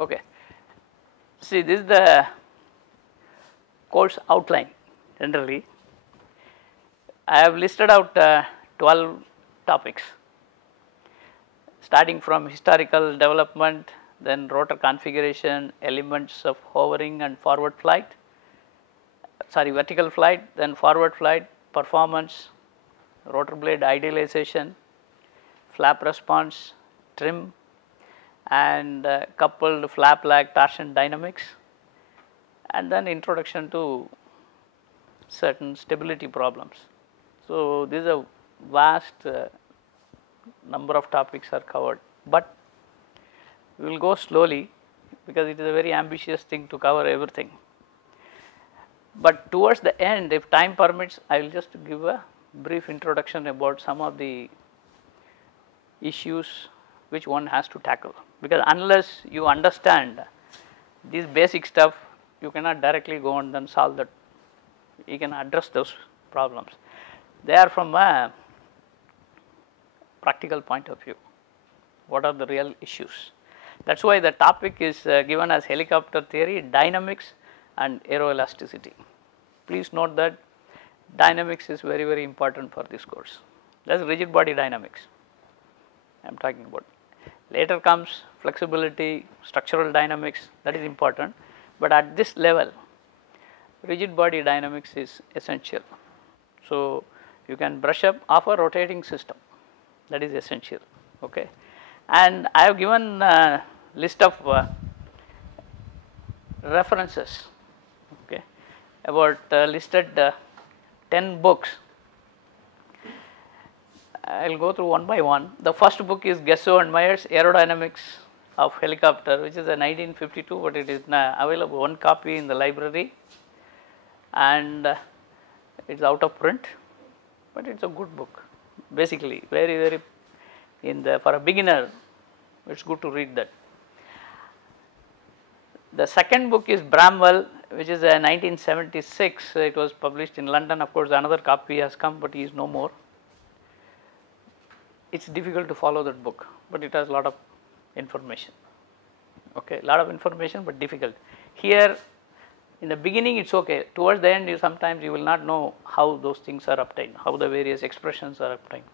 Okay. See, this is the course outline generally. I have listed out 12 topics, starting from historical development, then rotor configuration, elements of hovering and forward flight, vertical flight, then forward flight, performance, rotor blade idealization, flap response, trim, and coupled flap lag torsion dynamics, and then introduction to certain stability problems. So, this is a vast number of topics are covered, but we will go slowly because it is a very ambitious thing to cover everything. But towards the end, if time permits, I will just give a brief introduction about some of the issues which one has to tackle, because unless you understand this basic stuff, you cannot directly go and then solve that, you can address those problems. They are from a practical point of view, what are the real issues. That is why the topic is given as helicopter theory, dynamics and aeroelasticity. Please note that dynamics is very, very important for this course. That is rigid body dynamics I am talking about. Later comes flexibility, structural dynamics, that is important, but at this level rigid body dynamics is essential. So, you can brush up of a rotating system, that is essential. Okay. And I have given a list of references, okay, about listed 10 books. I will go through one by one. The first book is Gesso and Myers, Aerodynamics of Helicopter, which is a 1952, but it is available, one copy in the library, and it is out of print, but it is a good book. Basically, very, very for a beginner, it is good to read that. The second book is Bramwell, which is a 1976. It was published in London. Of course, another copy has come, but he is no more. It is difficult to follow that book, but it has a lot of information. Okay, lot of information, but difficult. Here, in the beginning, it is okay. Towards the end, sometimes you will not know how those things are obtained, how the various expressions are obtained.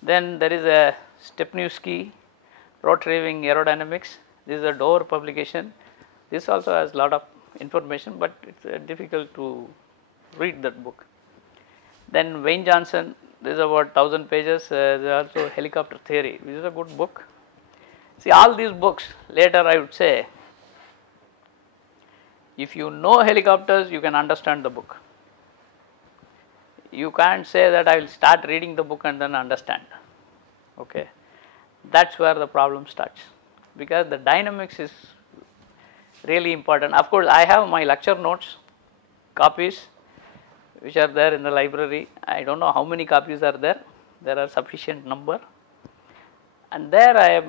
Then there is a Stepniewski, Rotary Wing Aerodynamics. This is a Dover publication. This also has a lot of information, but it is difficult to read that book. Then Wayne Johnson, this is about 1000 pages. There is also Helicopter Theory, which is a good book. See, all these books, later I would say, if you know helicopters, you can understand the book. You can't say that I will start reading the book and then understand. Okay. That is where the problem starts, because the dynamics is really important. Of course, I have my lecture notes, copies, which are there in the library. I do not know how many copies are there. There are sufficient number, and there I have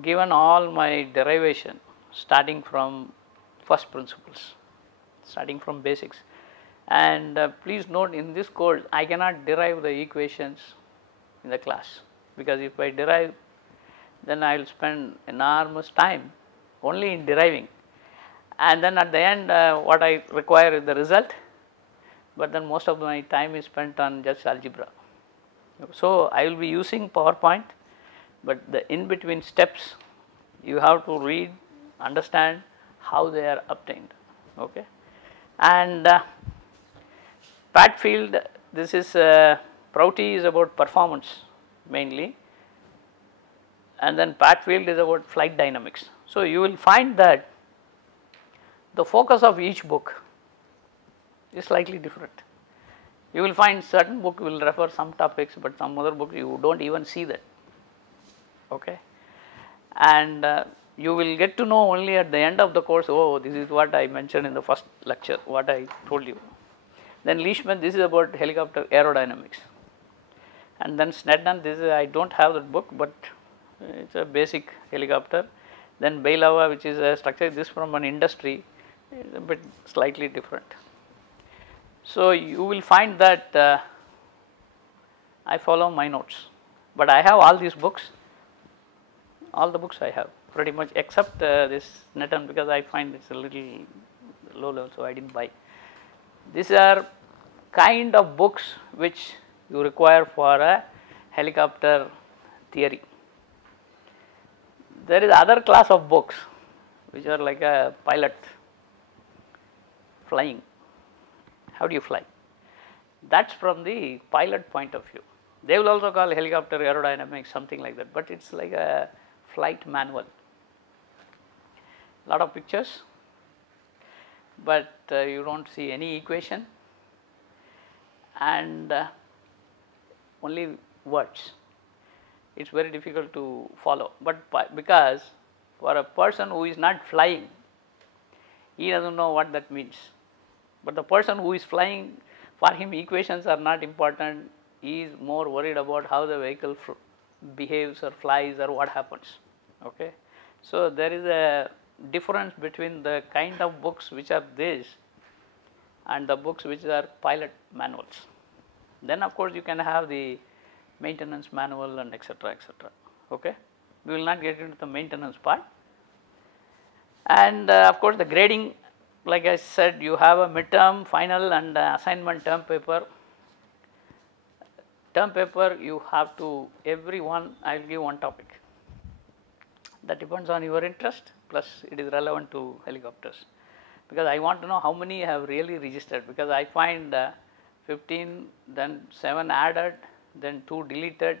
given all my derivation starting from first principles, starting from basics. And please note, in this course I cannot derive the equations in the class, because if I derive, then I will spend enormous time only in deriving, and then at the end what I require is the result, but then most of my time is spent on just algebra. So, I will be using PowerPoint, but the in between steps you have to read, understand how they are obtained. Okay. And Patfield, this is Prouty is about performance mainly, and then Patfield is about flight dynamics. So, you will find that the focus of each book is slightly different. You will find certain book will refer some topics, but some other book you do not even see that. Okay. And you will get to know only at the end of the course, oh, this is what I mentioned in the first lecture, what I told you. Then Leishman, this is about helicopter aerodynamics. And then Snedden, this is, I do not have that book, but it is a basic helicopter. Then Bailava, which is a structure, this from an industry, is a bit slightly different. So, you will find that I follow my notes, but I have all these books. all the books I have pretty much, except this Neton, because I find it's a little low level, so I didn't buy. These are kind of books which you require for a helicopter theory. There is other class of books which are like a pilot flying. How do you fly? That's from the pilot point of view. They will also call helicopter aerodynamics, something like that, but it's like a flight manual. Lot of pictures, but you don't see any equation and only words. It's very difficult to follow, but because for a person who is not flying, he doesn't know what that means. But the person who is flying, for him equations are not important. He is more worried about how the vehicle behaves or flies or what happens. Okay. So, there is a difference between the kind of books which are this and the books which are pilot manuals. Then of course, you can have the maintenance manual and etc., etc. Okay. We will not get into the maintenance part. And of course, the grading, like I said, you have a midterm, final and assignment term paper. Term paper you have to, every one I will give one topic. That depends on your interest, plus it is relevant to helicopters, because I want to know how many have really registered, because I find 15, then 7 added, then 2 deleted.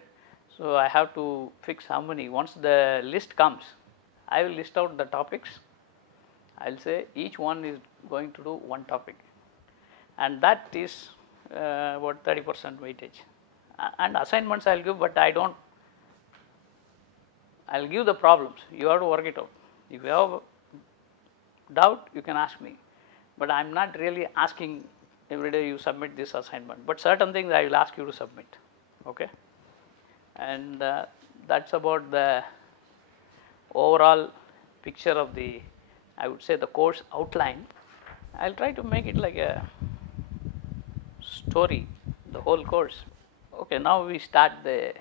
So, I have to fix how many. Once the list comes, I will list out the topics. I will say each one is going to do one topic, and that is about 30% weightage. And assignments I will give, but I don't, I will give the problems, you have to work it out. If you have doubt, you can ask me, but I am not really asking every day you submit this assignment, but certain things I will ask you to submit. Okay. And that is about the overall picture of the, I would say, the course outline. I will try to make it like a story, the whole course. Okay, now we start the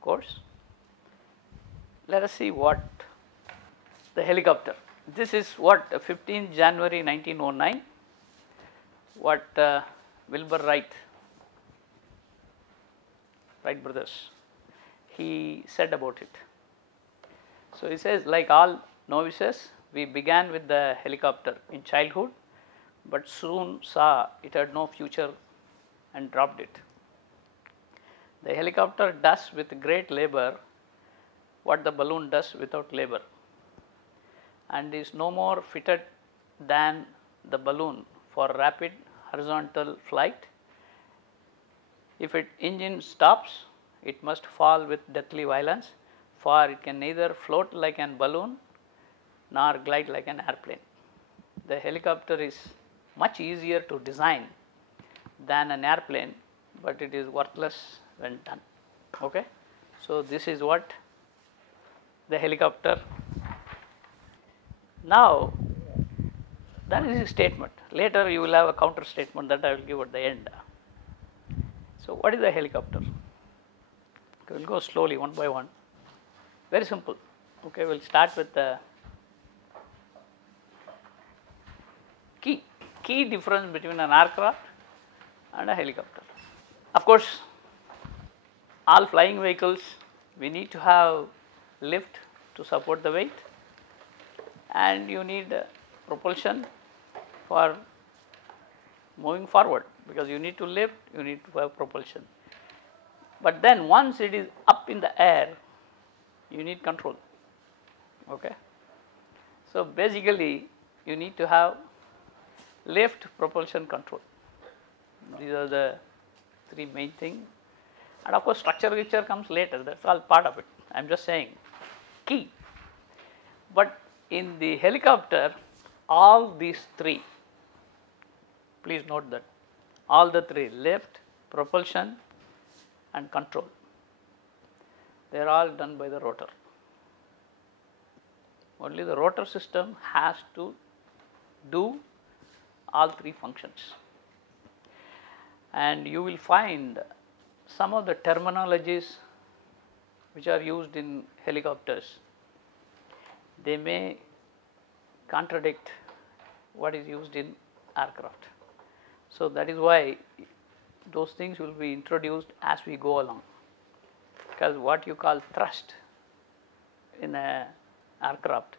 course. Let us see what the helicopter. This is what 15th January 1909, what Wilbur Wright brothers, he said about it. So, he says, like all novices, we began with the helicopter in childhood, but soon saw it had no future and dropped it. The helicopter does with great labor what the balloon does without labor, and is no more fitted than the balloon for rapid horizontal flight. If its engine stops, it must fall with deathly violence, for it can neither float like an balloon nor glide like an airplane. The helicopter is much easier to design than an airplane, but it is worthless when done. Okay. So, this is what the helicopter. Now, that is his statement. Later you will have a counter statement that I will give at the end. So, what is the helicopter? Okay, we will go slowly one by one, very simple. Okay, we will start with the key difference between an aircraft and a helicopter. Of course, all flying vehicles, we need to have lift to support the weight, and you need propulsion for moving forward, because you need to lift, you need to have propulsion. But then once it is up in the air, you need control. Okay. So, basically you need to have lift, propulsion, control. These are the 3 main things, and of course structure picture comes later, that is all part of it. I am just saying key. But in the helicopter, all these 3, please note that all the 3, lift, propulsion and control, they are all done by the rotor. Only the rotor system has to do all 3 functions, and you will find some of the terminologies which are used in helicopters they may contradict what is used in aircraft. So that is why those things will be introduced as we go along, because what you call thrust in a aircraft,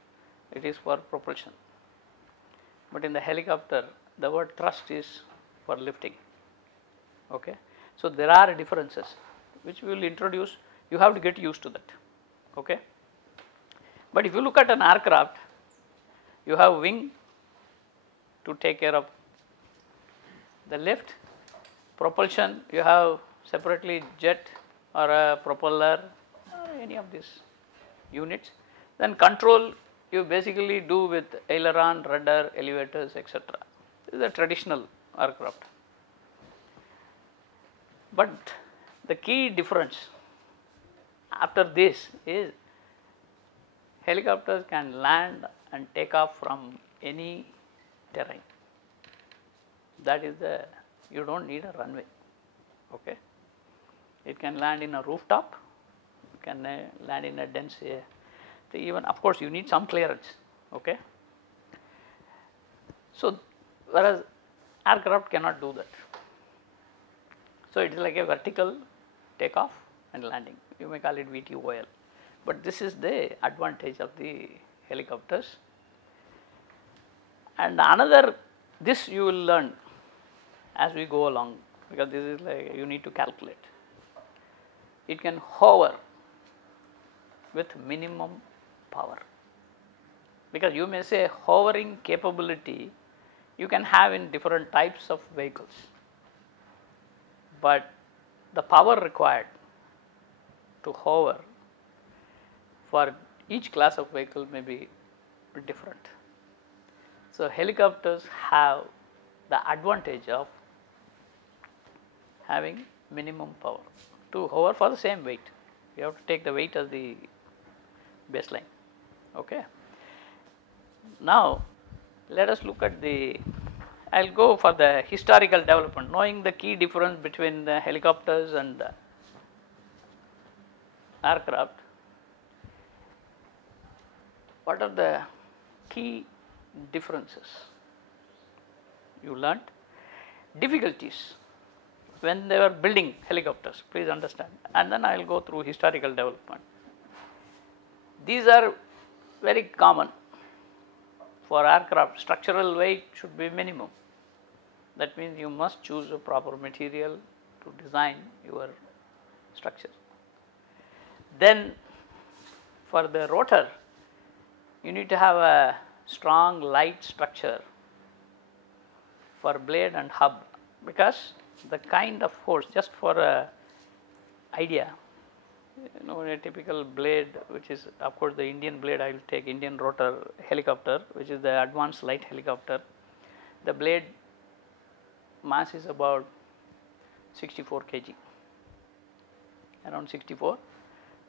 it is for propulsion, but in the helicopter the word thrust is for lifting. Okay. So there are differences which we will introduce, you have to get used to that. Okay. But if you look at an aircraft, you have wing to take care of the lift, propulsion you have separately jet or a propeller or any of these units, then control you basically do with aileron, rudder, elevators, etc. This is a traditional aircraft. But the key difference after this is helicopters can land and take off from any terrain. That is the, you don't need a runway. Okay. It can land in a rooftop, you can land in a dense area. Even of course you need some clearance. Okay. So whereas aircraft cannot do that. So it is like a vertical takeoff and landing, you may call it VTOL, but this is the advantage of the helicopters. And another, this you will learn as we go along, because this is like you need to calculate. It can hover with minimum power, because you may say hovering capability you can have in different types of vehicles, but the power required to hover for each class of vehicle may be different. So helicopters have the advantage of having minimum power to hover for the same weight. You have to take the weight as the baseline. Okay. Now let us look at the, I will go for the historical development, knowing the key difference between the helicopters and the aircraft. What are the key differences you learnt? Difficulties when they were building helicopters, please understand, and then I will go through historical development. These are very common for aircraft. Structural weight should be minimum. That means you must choose a proper material to design your structure. Then for the rotor, you need to have a strong light structure for blade and hub, because the kind of force, just for a idea, you know, a typical blade, which is of course the Indian blade, I will take Indian rotor helicopter, which is the advanced light helicopter. The blade mass is about 64 kg, around 64,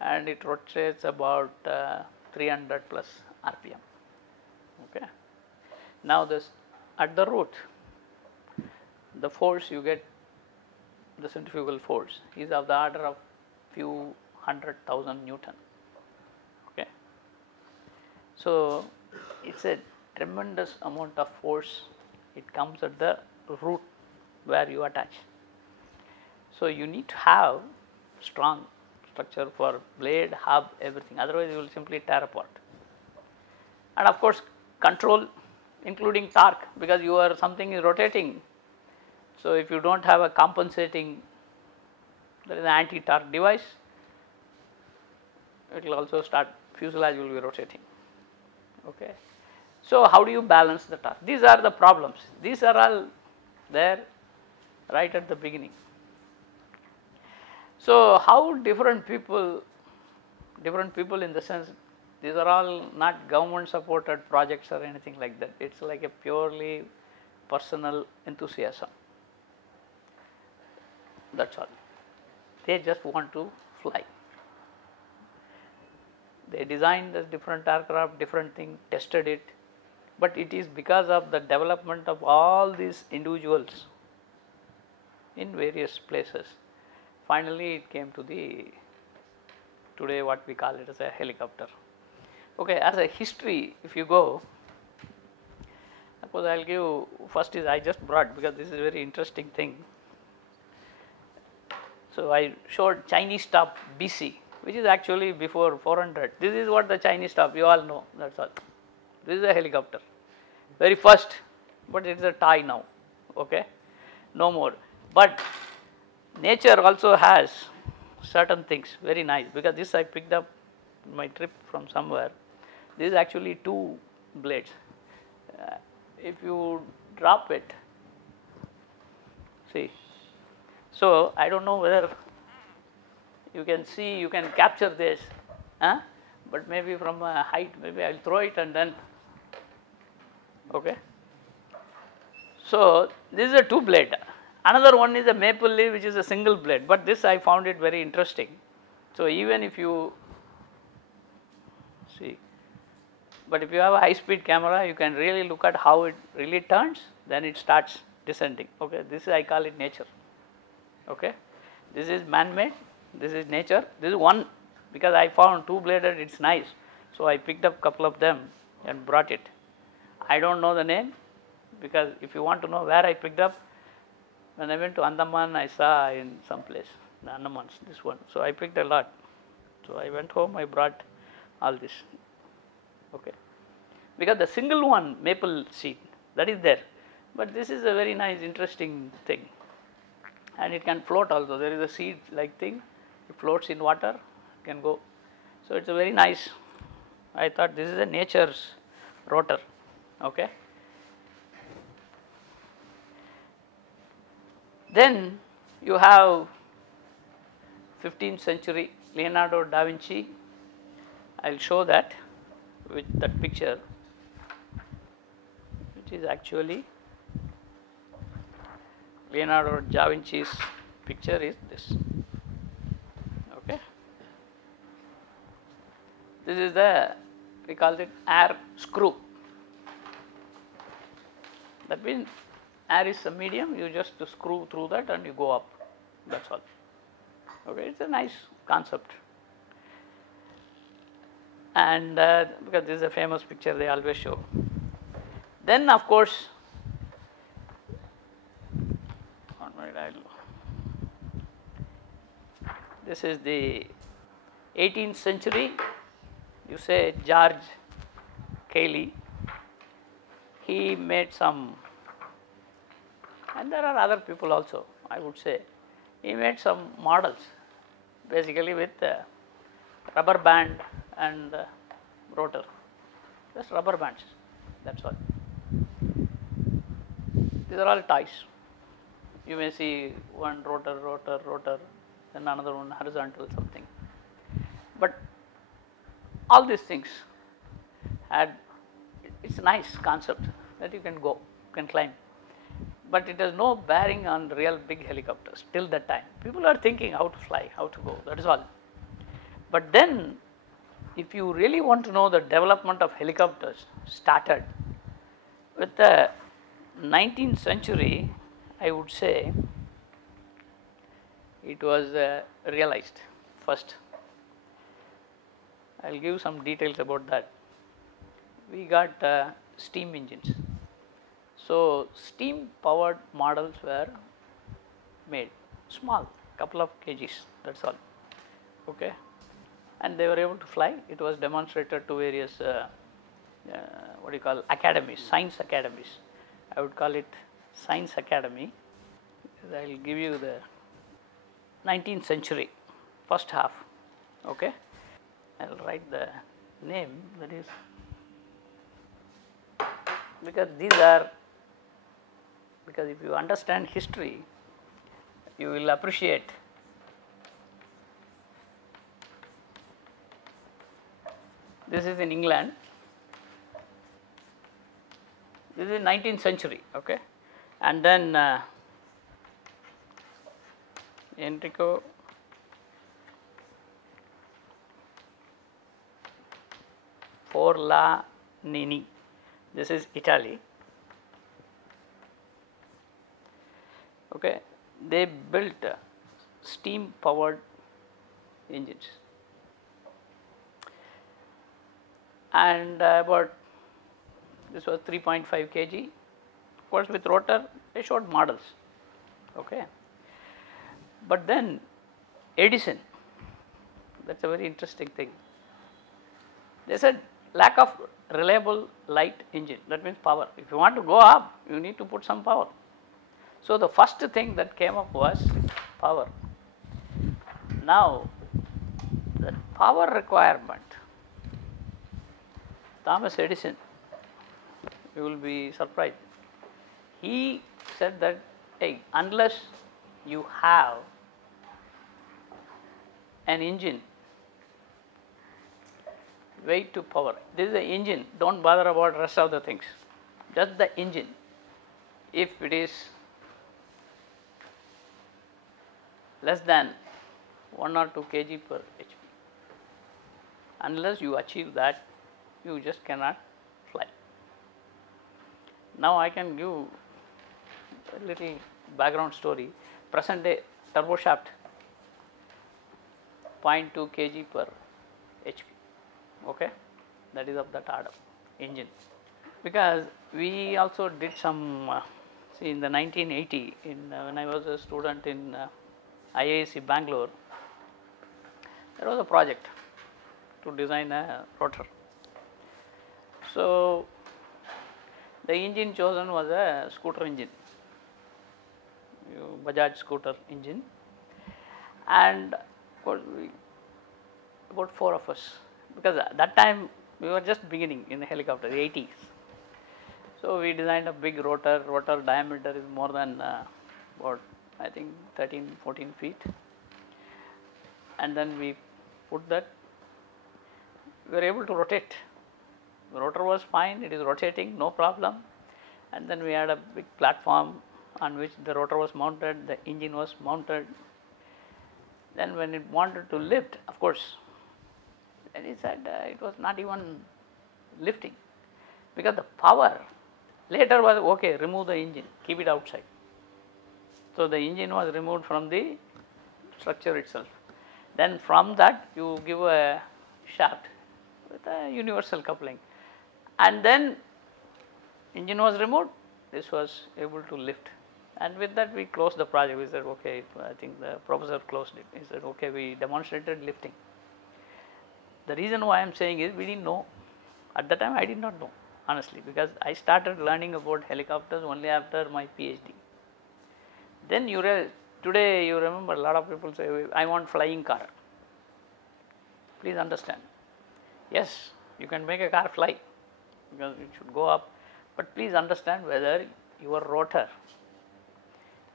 and it rotates about 300 plus RPM. Okay. Now this at the root, the force you get, the centrifugal force is of the order of few 100,000 Newton. Okay. So it's a tremendous amount of force, it comes at the root where you attach. So you need to have strong structure for blade, hub, everything, otherwise you will simply tear apart. And of course control, including torque, because you are something is rotating. So if you don't have a compensating, there is an anti-torque device, it will also start, fuselage will be rotating. Okay. So how do you balance the torque? These are the problems. These are all there right at the beginning. So how different people in the sense, these are all not government supported projects or anything like that. It's like a purely personal enthusiasm. That's all. They just want to fly. They designed the different aircraft, different thing, tested it, but it is because of the development of all these individuals in various places. Finally, it came to the today what we call it as a helicopter. Okay, as a history, if you go, suppose I will give first is I just brought because this is a very interesting thing. So I showed Chinese top BC, which is actually before 400. This is what the Chinese top, you all know, that's all. This is a helicopter, very first, but it is a toy now, okay, no more. But nature also has certain things, very nice, because this I picked up my trip from somewhere. This is actually two blades. If you drop it, see, so I don't know whether you can see, you can capture this, but maybe from a height, maybe I will throw it and then, okay. So this is a two blade. Another one is a maple leaf, which is a single blade, but this I found it very interesting. So even if you see, but if you have a high speed camera, you can really look at how it really turns, then it starts descending. Okay, this is, I call it nature. Okay, this is man made, this is nature. This is one, because I found two bladed, it's nice. So I picked up couple of them and brought it. I don't know the name, because if you want to know where I picked up, when I went to Andaman, I saw in some place, the Andamans, this one. So I picked a lot. So I went home, I brought all this. Okay, because the single one maple seed, that is there, but this is a very nice, interesting thing, and it can float also. There is a seed like thing, it floats in water, can go. So it's a very nice. I thought this is a nature's rotor. Okay. Then you have 15th century Leonardo da Vinci. I will show that with that picture, which is actually Leonardo da Vinci's picture is this. Okay. This is the, we call it air screw. That means air is a medium, you just screw through that and you go up, that's all. Okay, it's a nice concept. And because this is a famous picture they always show. Then of course, this is the 18th century, you say George Cayley, he made some, and there are other people also, I would say, he made some models basically with rubber band and rotor, just rubber bands, that's all. These are all toys. You may see one rotor, rotor, rotor, then another one horizontal something. But all these things had, it's a nice concept that you can go, you can climb. But it has no bearing on real big helicopters till that time. People are thinking how to fly, how to go, that is all. But then, if you really want to know the development of helicopters started with the 19th century, I would say it was realized first. I will give some details about that. We got steam engines. So steam powered models were made, small, couple of kgs, that's all. Okay, and they were able to fly. It was demonstrated to various what do you call, academies, science academies. I would call it science academy. I will give you the 19th century, first half. Okay, I will write the name, that is, because these are, because if you understand history, you will appreciate. This is in England. This is 19th century, okay, and then Enrico Forlanini. This is Italy. Okay, they built steam powered engines, and about this was 3.5 kg. Of course, with rotor they showed models. Okay. But then Edison, that is a very interesting thing. They said lack of reliable light engine, that means power. If you want to go up, you need to put some power. So, the first thing that came up was power. Now, the power requirement, Thomas Edison, you will be surprised. He said that, hey, unless you have an engine, weight to power, this is the engine, do not bother about rest of the things, just the engine. If it is less than 1 or 2 kg per HP, unless you achieve that, you just cannot fly. Now, I can give a little background story. Present day turbo shaft 0.2 kg per HP, okay, that is of that order engine. Because we also did some see in the 1980 when I was a student in IISc Bangalore, there was a project to design a rotor. So, the engine chosen was a scooter engine, Bajaj scooter engine, and of course about 4 of us, because at that time we were just beginning in the helicopter, the 80s. So, we designed a big rotor. Rotor diameter is more than about I think 13-14 feet, and then we put that, we were able to rotate. The rotor was fine, it is rotating, no problem, and then we had a big platform on which the rotor was mounted, the engine was mounted. Then when it wanted to lift, of course, then he said it was not even lifting, because the power later was okay, remove the engine, keep it outside. So, the engine was removed from the structure itself. Then from that you give a shaft with a universal coupling, and then engine was removed, this was able to lift, and with that we closed the project. We said okay, I think the professor closed it. He said okay, we demonstrated lifting. The reason why I am saying is we did not know, at the time I did not know honestly, because I started learning about helicopters only after my PhD. Then today you remember a lot of people say I want flying car. Please understand, yes, you can make a car fly because it should go up, but please understand whether your rotor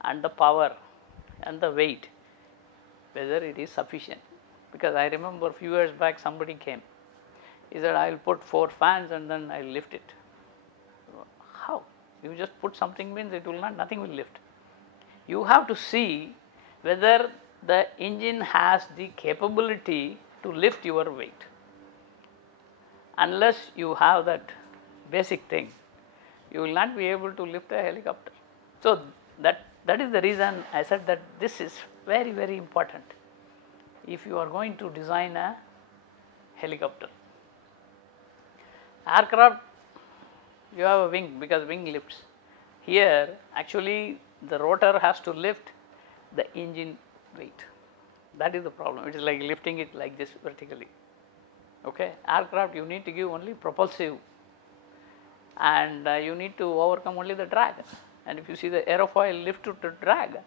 and the power and the weight, whether it is sufficient. Because I remember a few years back somebody came, he said I will put 4 fans and then I will lift it. How? You just put something means it will not, nothing will lift. You have to see whether the engine has the capability to lift your weight. Unless you have that basic thing, you will not be able to lift a helicopter. So, that is the reason I said that this is very, very important if you are going to design a helicopter. Aircraft, you have a wing, because wing lifts. Here actually the rotor has to lift the engine weight. That is the problem. It is like lifting it like this vertically. Okay. Aircraft you need to give only propulsive, and you need to overcome only the drag. And if you see the aerofoil lift to drag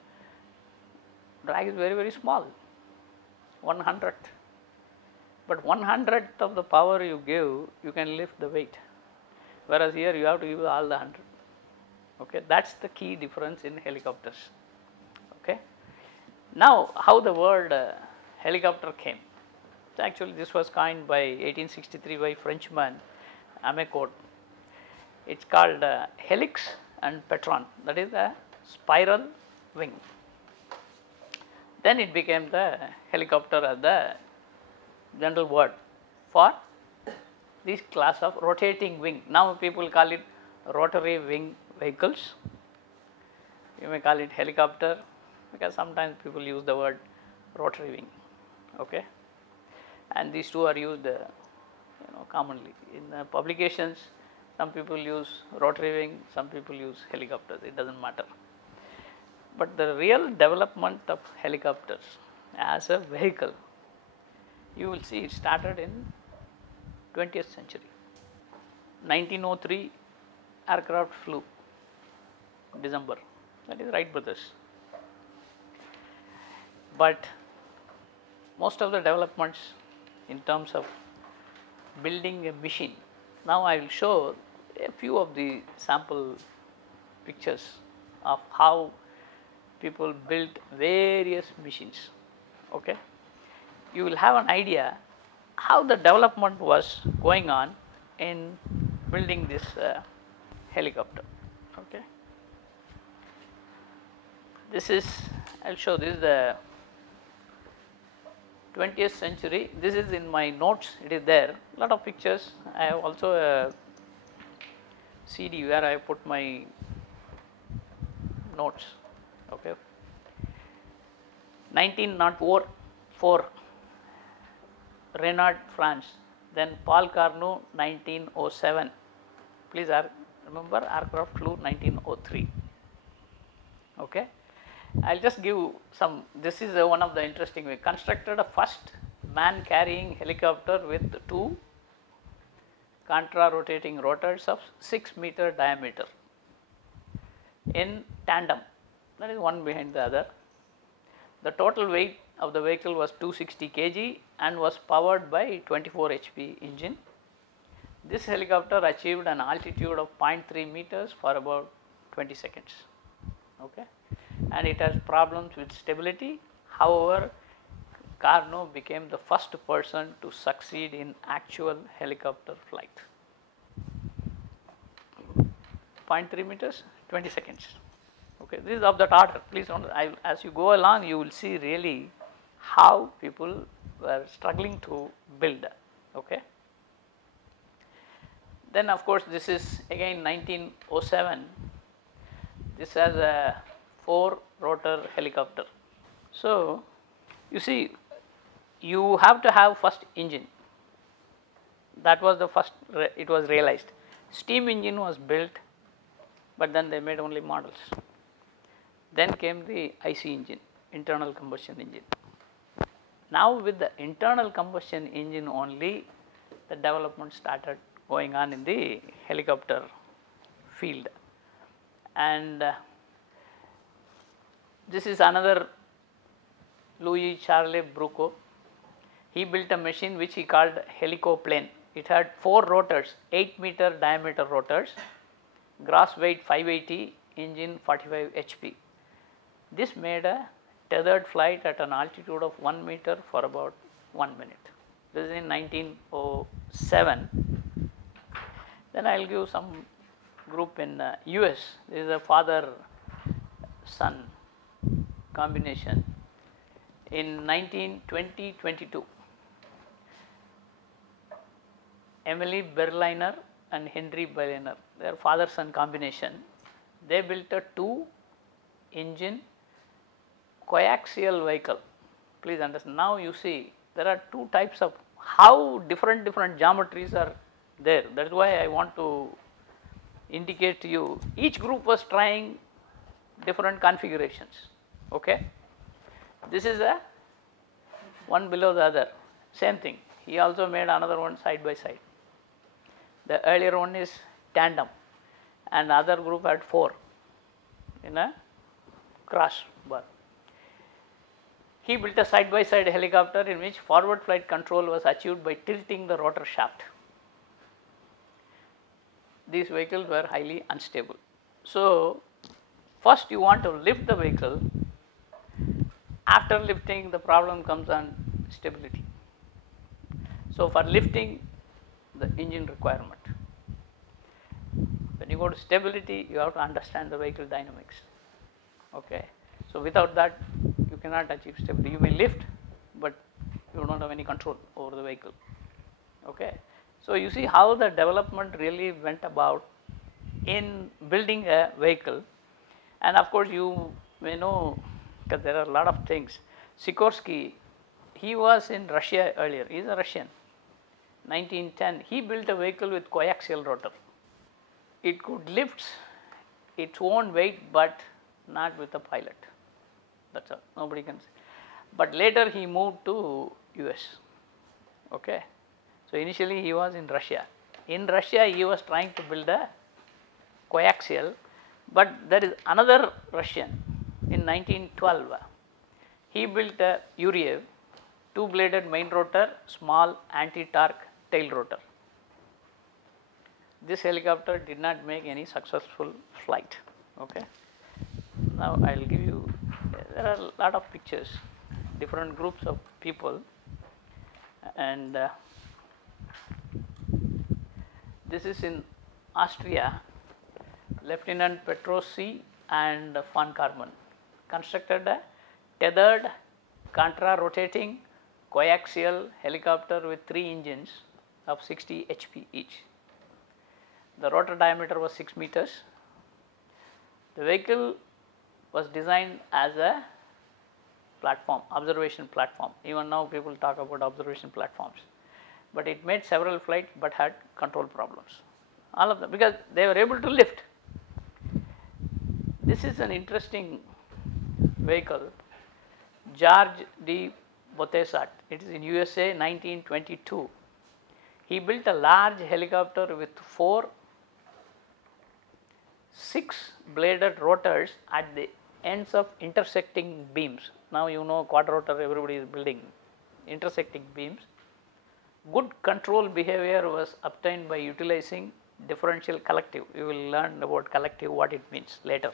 is very, very small, 1/100th. But 1/100th of the power you give, you can lift the weight, whereas here you have to give all the 100. Okay, that is the key difference in helicopters. Okay. Now, how the word helicopter came? So actually, this was coined by 1863 by Frenchman Amécourt. It is called helix and petron, that is a spiral wing. Then it became the helicopter as the general word for this class of rotating wing. Now people call it rotary wing vehicles. You may call it helicopter, because sometimes people use the word rotary wing. Okay. And these two are used commonly. In publications, some people use rotary wing, some people use helicopters, it does not matter. But the real development of helicopters as a vehicle, you will see it started in 20th century. 1903 aircraft flew, December, that is Wright brothers. But most of the developments in terms of building a machine, now I will show a few of the sample pictures of how people built various machines. Okay, you will have an idea how the development was going on in building this helicopter. Okay, this is, I will show, this is the 20th century. This is in my notes, it is there, lot of pictures. I have also a CD where I put my notes. Okay, 1904 Renault, France, then Paul Carnot 1907. Please remember, aircraft flew 1903. Okay, I will just give some. This is one of the interesting way. Constructed a first man carrying helicopter with two contra rotating rotors of 6 meter diameter in tandem, that is one behind the other. The total weight of the vehicle was 260 kg and was powered by 24 HP engine. This helicopter achieved an altitude of 0.3 meters for about 20 seconds. Okay, and it has problems with stability. However, Carnot became the first person to succeed in actual helicopter flight. 0.3 meters, 20 seconds. Okay, this is of that order. Please don't, as you go along, you will see really how people were struggling to build. Okay. Then of course, this is again 1907. This has a 4 rotor helicopter. So, you see, you have to have first engine. That was the first, it was realized. Steam engine was built, but then they made only models. Then came the IC engine, internal combustion engine. Now with the internal combustion engine only, the development started going on in the helicopter field. And this is another Louis Charles Bruco. He built a machine which he called helicoplane. It had 4 rotors, 8 meter diameter rotors, gross weight 580, engine 45 HP. This made a tethered flight at an altitude of 1 meter for about 1 minute. This is in 1907. Then I will give some group in US. This is a father-son combination. In 1920-22, Emily Berliner and Henry Berliner, their father-son combination, they built a 2-engine coaxial vehicle. Please understand. Now you see there are 2 types of how different geometries are there. That is why I want to indicate to you. Each group was trying different configurations. Okay. This is a one below the other. Same thing. He also made another one side by side. The earlier one is tandem, and other group had 4 in a cross bar. He built a side by side helicopter in which forward flight control was achieved by tilting the rotor shaft. These vehicles were highly unstable. So, first you want to lift the vehicle. After lifting, the problem comes on stability. So, for lifting, the engine requirement. When you go to stability, you have to understand the vehicle dynamics. Okay. So, without that, you cannot achieve stability. You may lift, but you do not have any control over the vehicle. Okay. So, you see how the development really went about in building a vehicle, and of course, you may know, because there are a lot of things. Sikorsky, he was in Russia earlier, he is a Russian. 1910, he built a vehicle with coaxial rotor. It could lift its own weight, but not with a pilot. That's all. Nobody can say. But later he moved to US. Okay. So initially he was in Russia. In Russia he was trying to build a coaxial, but there is another Russian in 1912. He built a Uriev, two-bladed main rotor, small anti-torque tail rotor. This helicopter did not make any successful flight. Okay. Now I will give you, there are a lot of pictures, different groups of people, and this is in Austria. Lieutenant Petrossi and von Karman constructed a tethered, contra-rotating, coaxial helicopter with 3 engines of 60 HP each. The rotor diameter was 6 meters. The vehicle was designed as a platform, observation platform. Even now people talk about observation platforms. But it made several flights but had control problems. All of them, because they were able to lift. This is an interesting vehicle, George D. Botesat. It is in USA, 1922. He built a large helicopter with 4 6-bladed rotors at the ends of intersecting beams. Now you know quad rotor, everybody is building intersecting beams. Good control behavior was obtained by utilizing differential collective. You will learn about collective, what it means later.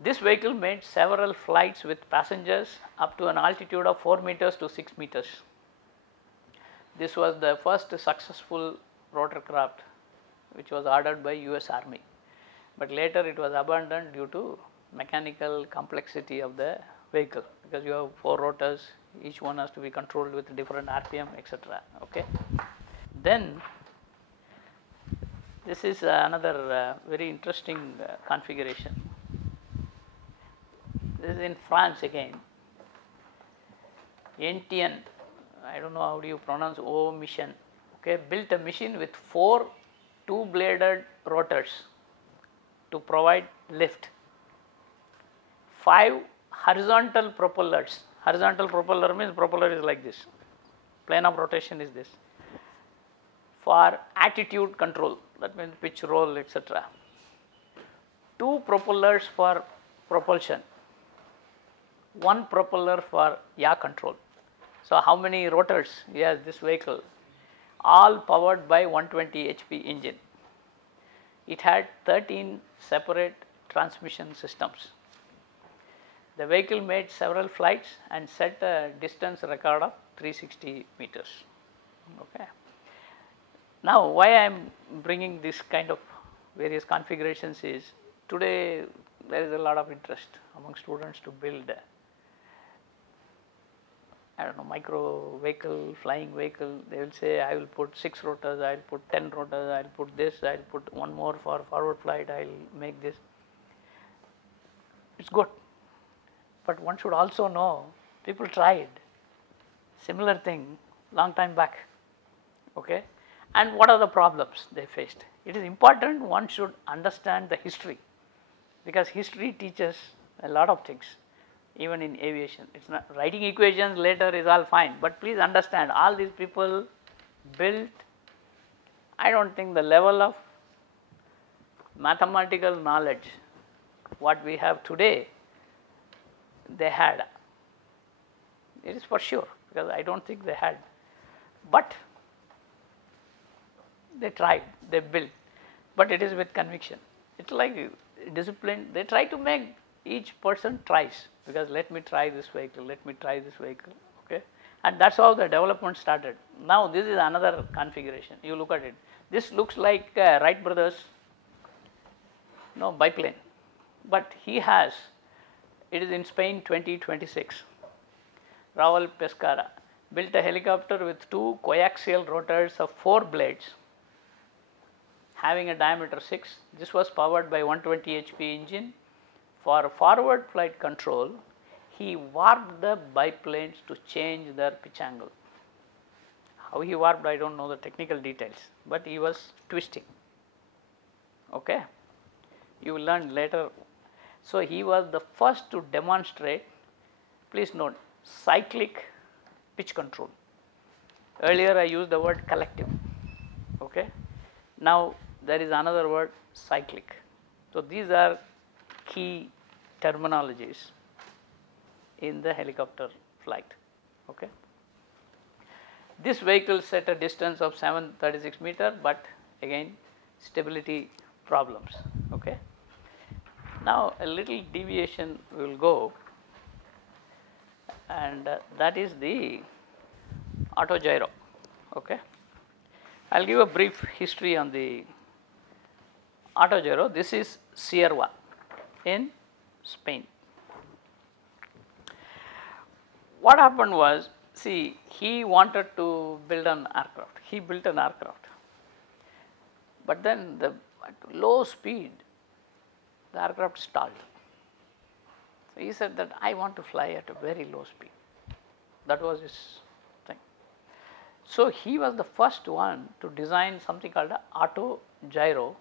This vehicle made several flights with passengers up to an altitude of 4 meters to 6 meters. This was the first successful rotorcraft which was ordered by US Army, but later it was abandoned due to mechanical complexity of the vehicle, because you have 4 rotors, each one has to be controlled with different RPM, etc. Okay. Then this is another very interesting configuration. This is in France again. Etienne, I don't know how do you pronounce O mission, okay, built a machine with 4 2-bladed rotors to provide lift, 5 horizontal propellers. Horizontal propeller means propeller is like this, plane of rotation is this, for attitude control, that means pitch, roll, etc. 2 propellers for propulsion, 1 propeller for yaw control. So how many rotors? Yes, this vehicle, all powered by 120 HP engine. It had 13 separate transmission systems. The vehicle made several flights and set a distance record of 360 meters. Okay. Now why I am bringing this kind of various configurations is, today there is a lot of interest among students to build, I don't know, micro vehicle, flying vehicle. They will say, I will put 6 rotors, I will put 10 rotors, I will put this, I will put 1 more for forward flight, I will make this. It's good, but one should also know, people tried similar thing long time back, okay, and what are the problems they faced. It is important one should understand the history, because history teaches a lot of things. Even in aviation, it's not writing equations later is all fine, but please understand, all these people built, I don't think the level of mathematical knowledge what we have today they had. It is for sure, because I don't think they had, but they tried, they built, but it is with conviction. It's like discipline, they try to make, each person tries, because let me try this vehicle, let me try this vehicle, okay, and that's how the development started. Now this is another configuration, you look at it, this looks like Wright brothers, no, biplane, but he has, it is in Spain 2026, Raul Pescara built a helicopter with 2 coaxial rotors of 4 blades having a diameter 6. This was powered by 120 HP engine. For forward flight control, he warped the biplanes to change their pitch angle. how he warped, I do not know the technical details, but he was twisting. Okay. You will learn later. So, he was the first to demonstrate, please note, cyclic pitch control. Earlier I used the word collective. Okay. Now, there is another word, cyclic. So, these are key terminologies in the helicopter flight. Okay. This vehicle set a distance of 736 meter, but again stability problems. Okay. Now, a little deviation will go, and that is the auto gyro. Okay. I will give a brief history on the auto gyro. This is Sierra in Spain. What happened was, see, he wanted to build an aircraft. He built an aircraft, but then at low speed, the aircraft stalled. So he said that I want to fly at a very low speed. That was his thing. So he was the first one to design something called an auto gyro.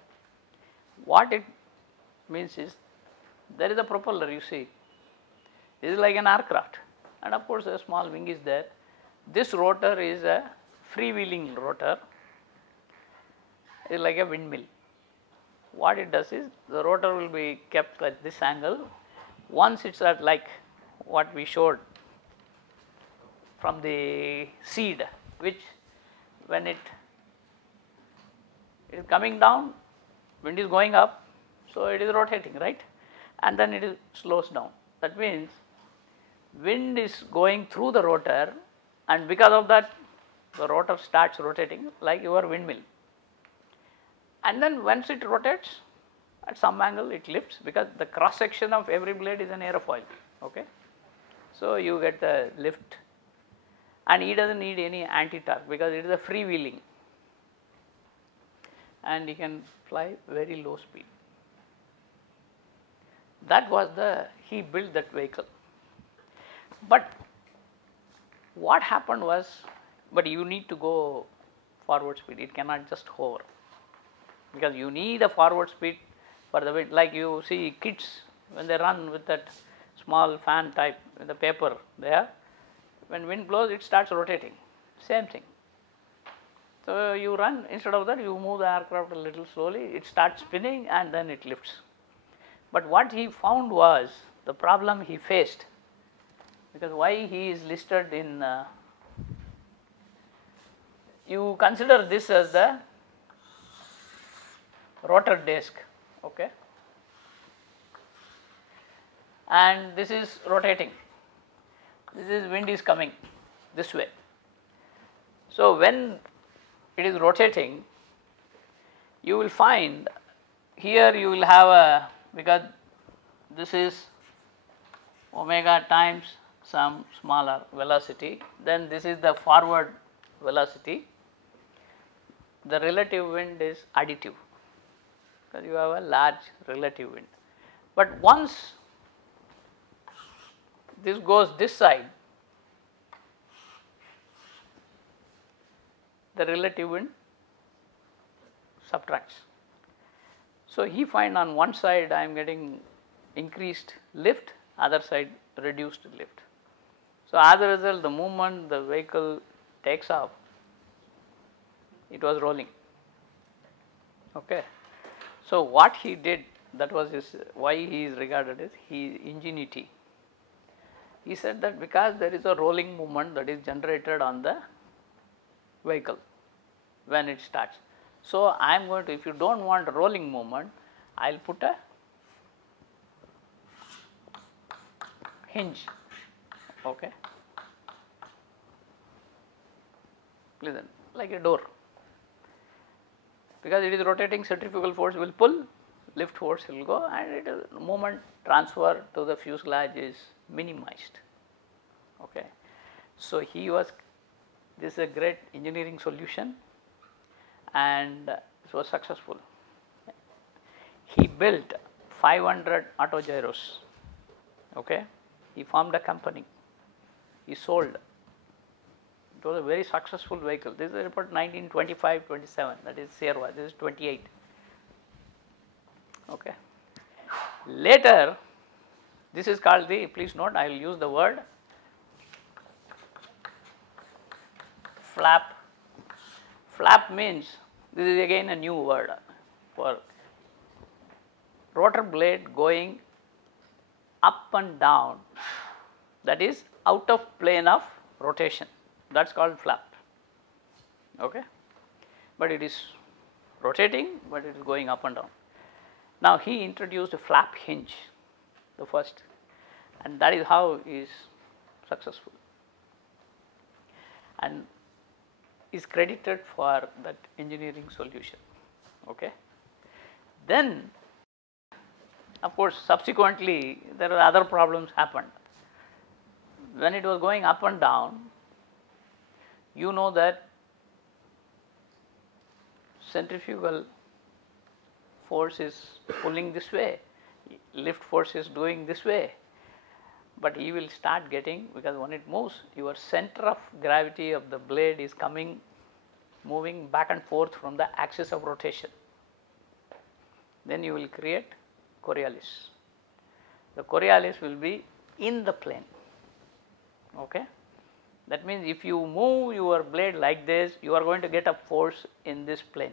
What it means is, there is a propeller, you see, it is like an aircraft, and of course a small wing is there. This rotor is a freewheeling rotor, it is like a windmill. What it does is, the rotor will be kept at this angle. Once it is at like what we showed from the seed, which when it is coming down, wind is going up, so it is rotating, right, and then it slows down. That means wind is going through the rotor, and because of that the rotor starts rotating like your windmill, and then once it rotates at some angle it lifts, because the cross section of every blade is an aerofoil. Okay. So you get the lift, and he does not need any anti-torque because it is a freewheeling, and he can fly very low speed. That was he built that vehicle. But what happened was, but you need to go forward speed, it cannot just hover, because you need a forward speed for the wind. Like you see kids when they run with that small fan type with the paper there, when wind blows it starts rotating, same thing. So you run, instead of that you move the aircraft a little slowly, it starts spinning and then it lifts. But what he found was, the problem he faced, because why he is listed in, you consider this as the rotor disc. Okay. And this is rotating, this is wind is coming this way. So when it is rotating, you will find here you will have a, because this is omega times some smaller velocity, then this is the forward velocity, the relative wind is additive, because you have a large relative wind. But once this goes this side, the relative wind subtracts. So he find on one side I am getting increased lift, other side reduced lift. So as a result, the moment the vehicle takes off, it was rolling. Okay. So what he did, that was his, why he is regarded as his ingenuity. He said that because there is a rolling movement that is generated on the vehicle when it starts. So I am going to, if you do not want rolling movement, I will put a hinge. Okay. Listen, like a door, because it is rotating, centrifugal force will pull, lift force will go, and it is moment transfer to the fuselage is minimized. Okay. So he was, this is a great engineering solution, and it was successful. He built 500 auto gyros. Okay. He formed a company, he sold It was a very successful vehicle. This is about 1925-27, that is Sierra, this is 28. Okay. Later, this is called the, please note, I will use the word flap. Flap means, this is again a new word for rotor blade going up and down, that is out of plane of rotation, that is called flap. Okay. But it is rotating, but it is going up and down. Now he introduced a flap hinge, the first, and that is how he is successful and is credited for that engineering solution. Okay. Then of course subsequently there were other problems happened. When it was going up and down, you know that centrifugal force is pulling this way, lift force is doing this way, but you will start getting, because when it moves, your center of gravity of the blade is moving back and forth from the axis of rotation. Then you will create Coriolis. The Coriolis will be in the plane. Okay. That means if you move your blade like this, you are going to get a force in this plane,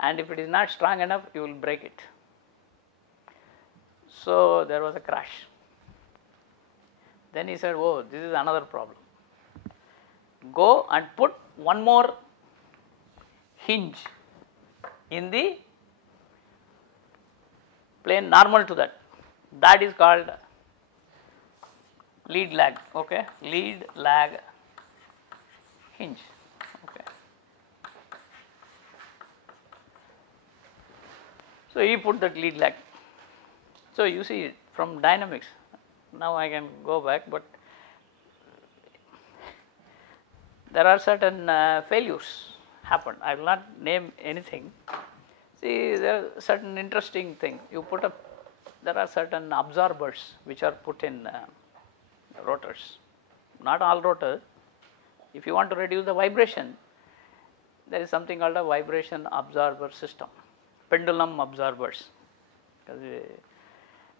and if it is not strong enough, you will break it. So there was a crash. Then he said, oh, this is another problem. Go and put one more hinge in the plane normal to that. That is called lead lag. Okay, lead lag hinge. Okay. So he put that lead lag. So you see from dynamics, now I can go back, but there are certain failures happen. I will not name anything. See, there are certain interesting things. You put up, there are certain absorbers which are put in rotors. Not all rotors. If you want to reduce the vibration, there is something called a vibration absorber system, pendulum absorbers.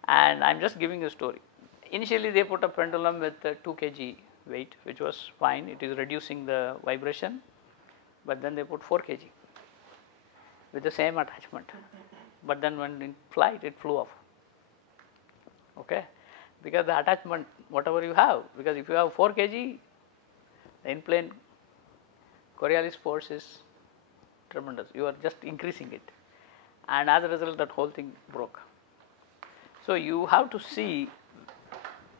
And I am just giving a story. Initially they put a pendulum with 2 kg weight, which was fine, it is reducing the vibration, but then they put 4 kg with the same attachment, but then when in flight it flew off. Okay. Because the attachment, whatever you have, because if you have 4 kg, the in-plane Coriolis force is tremendous, you are just increasing it, and as a result that whole thing broke. So you have to see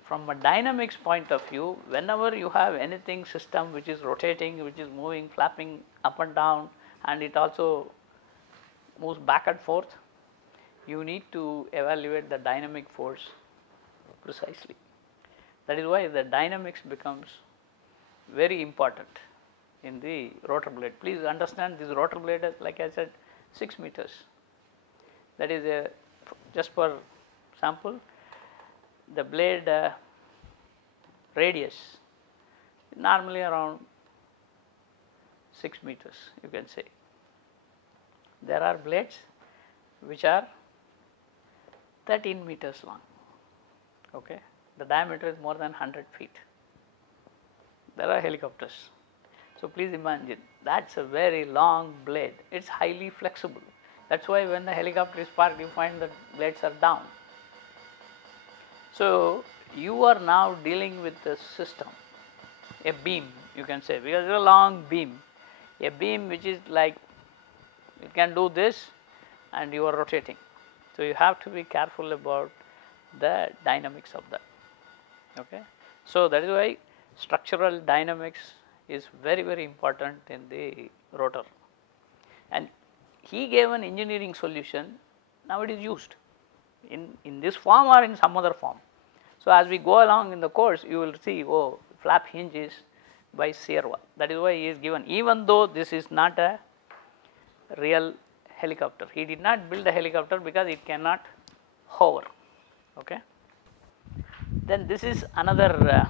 from a dynamics point of view, whenever you have anything system which is rotating, which is moving, flapping up and down, and it also moves back and forth, you need to evaluate the dynamic force precisely. That is why the dynamics becomes very important in the rotor blade. Please understand this rotor blade is, like I said, 6 meters. That is a, just for sample, the blade radius normally around 6 meters, you can say. There are blades which are 13 meters long. Okay. The diameter is more than 100 feet. There are helicopters. So please imagine, that's a very long blade. It's highly flexible. That's why when the helicopter is parked, you find that blades are down. So you are now dealing with a system, a beam, you can say, because it's a long beam, a beam which is like, it can do this and you are rotating. So you have to be careful about the dynamics of that. Okay. So that is why structural dynamics is very, very important in the rotor. And he gave an engineering solution, now it is used in this form or in some other form. So as we go along in the course, you will see, oh, flap hinge is by Sierra. That is why he is given, even though this is not a real helicopter. He did not build a helicopter because it cannot hover. Okay. Then this is another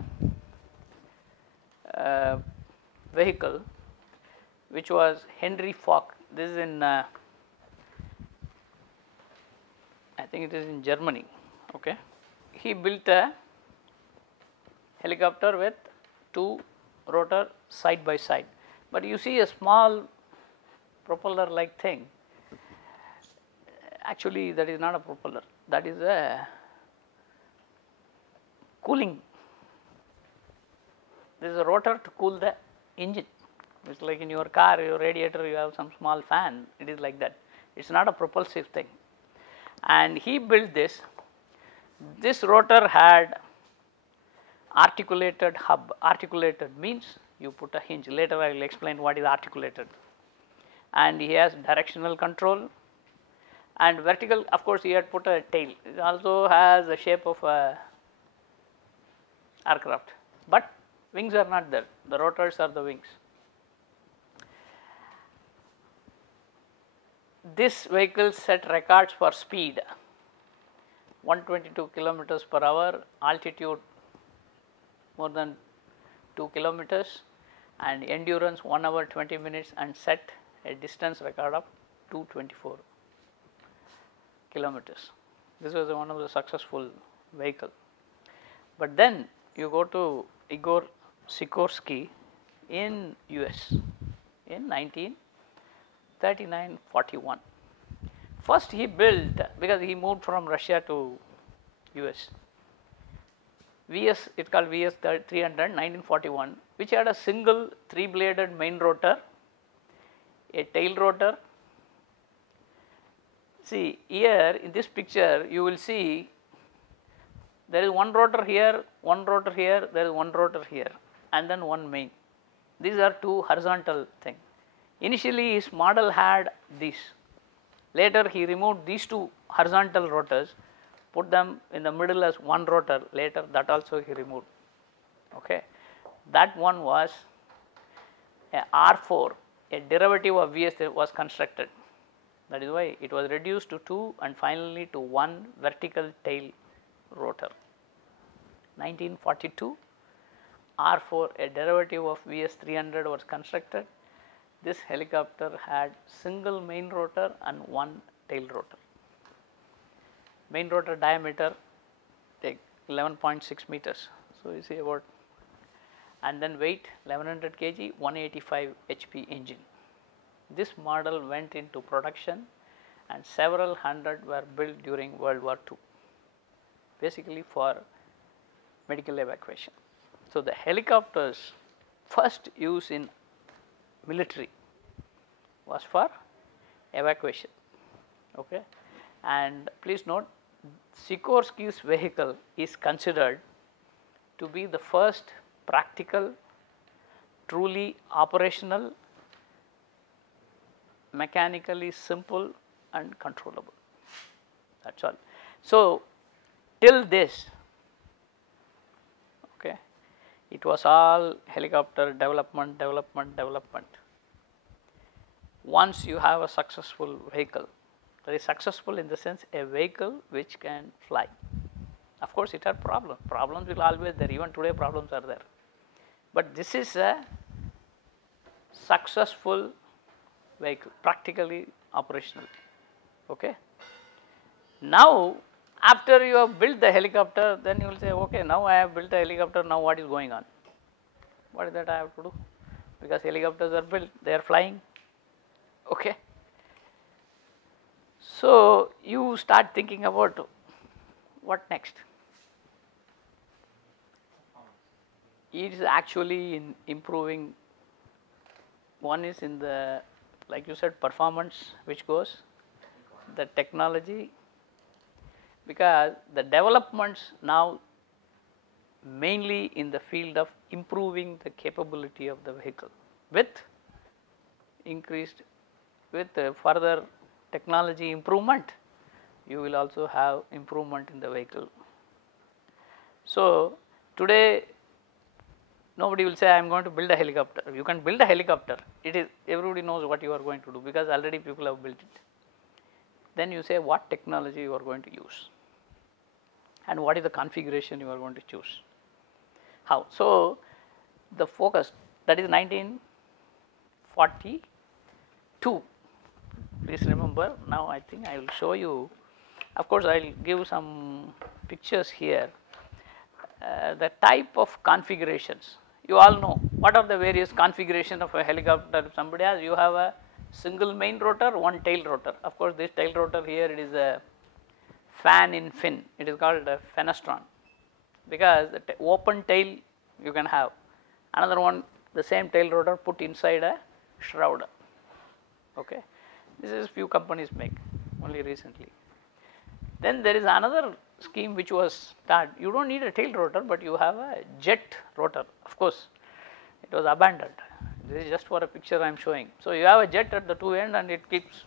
vehicle which was Henry Fock. This is in I think it is in Germany. Okay. He built a helicopter with two rotor side by side, but you see a small propeller like thing. Actually, that is not a propeller, that is a cooling. This is a rotor to cool the engine. It's like in your car, your radiator, you have some small fan, it is like that. It's not a propulsive thing. And he built this. This rotor had articulated hub. Articulated means you put a hinge. Later I will explain what is articulated. And he has directional control and vertical. Of course, he had put a tail. It also has the shape of a aircraft, but wings are not there. The rotors are the wings. This vehicle set records for speed, 122 kilometers per hour, altitude more than 2 kilometers, and endurance 1 hour 20 minutes, and set a distance record of 224 kilometers. This was one of the successful vehicle. But then you go to Igor Sikorsky in US in 1939-41. First he built, because he moved from Russia to US, VS, it is called VS 300 1941, which had a single 3-bladed main rotor, a tail rotor. See here in this picture you will see there is one rotor here, one rotor here, there is one rotor here, and then one main. These are two horizontal things. Initially his model had this. Later he removed these two horizontal rotors, put them in the middle as one rotor. Later that also he removed. Okay. That one was a R4, a derivative of VS was constructed. That is why it was reduced to 2 and finally to 1 vertical tail rotor. 1942, R4, a derivative of VS 300 was constructed. This helicopter had single main rotor and 1 tail rotor. Main rotor diameter take 11.6 meters. So you see about, and then weight 1100 kg, 185 HP engine. This model went into production and several hundred were built during World War II, basically for medical evacuation. So the helicopters first use in military was for evacuation. Okay. And please note, Sikorsky's vehicle is considered to be the first practical, truly operational, mechanically simple and controllable. That is all. So till this, okay, it was all helicopter development. Once you have a successful vehicle, that is successful in the sense a vehicle which can fly. Of course, it had problems. Problems will always there. Even today, problems are there. But this is a successful vehicle, practically operational. Okay. Now, after you have built the helicopter, then you will say, okay, now I have built a helicopter. Now, what is going on? What is that I have to do? Because helicopters are built, they are flying. Okay. So you start thinking about what next. It is actually in improving. One is in the, like you said, performance, which goes, the technology, because the developments now mainly in the field of improving the capability of the vehicle with increased, with further technology improvement, you will also have improvement in the vehicle. So today nobody will say I am going to build a helicopter. You can build a helicopter, it is, everybody knows what you are going to do because already people have built it. Then you say what technology you are going to use and what is the configuration you are going to choose. How? So the focus, that is 1942. Please remember, now I think I will show you, of course I will give some pictures here, the type of configurations. You all know what are the various configuration of a helicopter. If somebody has, you have a single main rotor, one tail rotor. Of course, this tail rotor here, it is a fan in fin, it is called a fenestron, because the open tail you can have. Another one, the same tail rotor put inside a shroud. Okay. This is few companies make only recently. Then there is another scheme which was started. You don't need a tail rotor, but you have a jet rotor. Of course, it was abandoned. This is just for a picture I am showing. So you have a jet at the two end and it keeps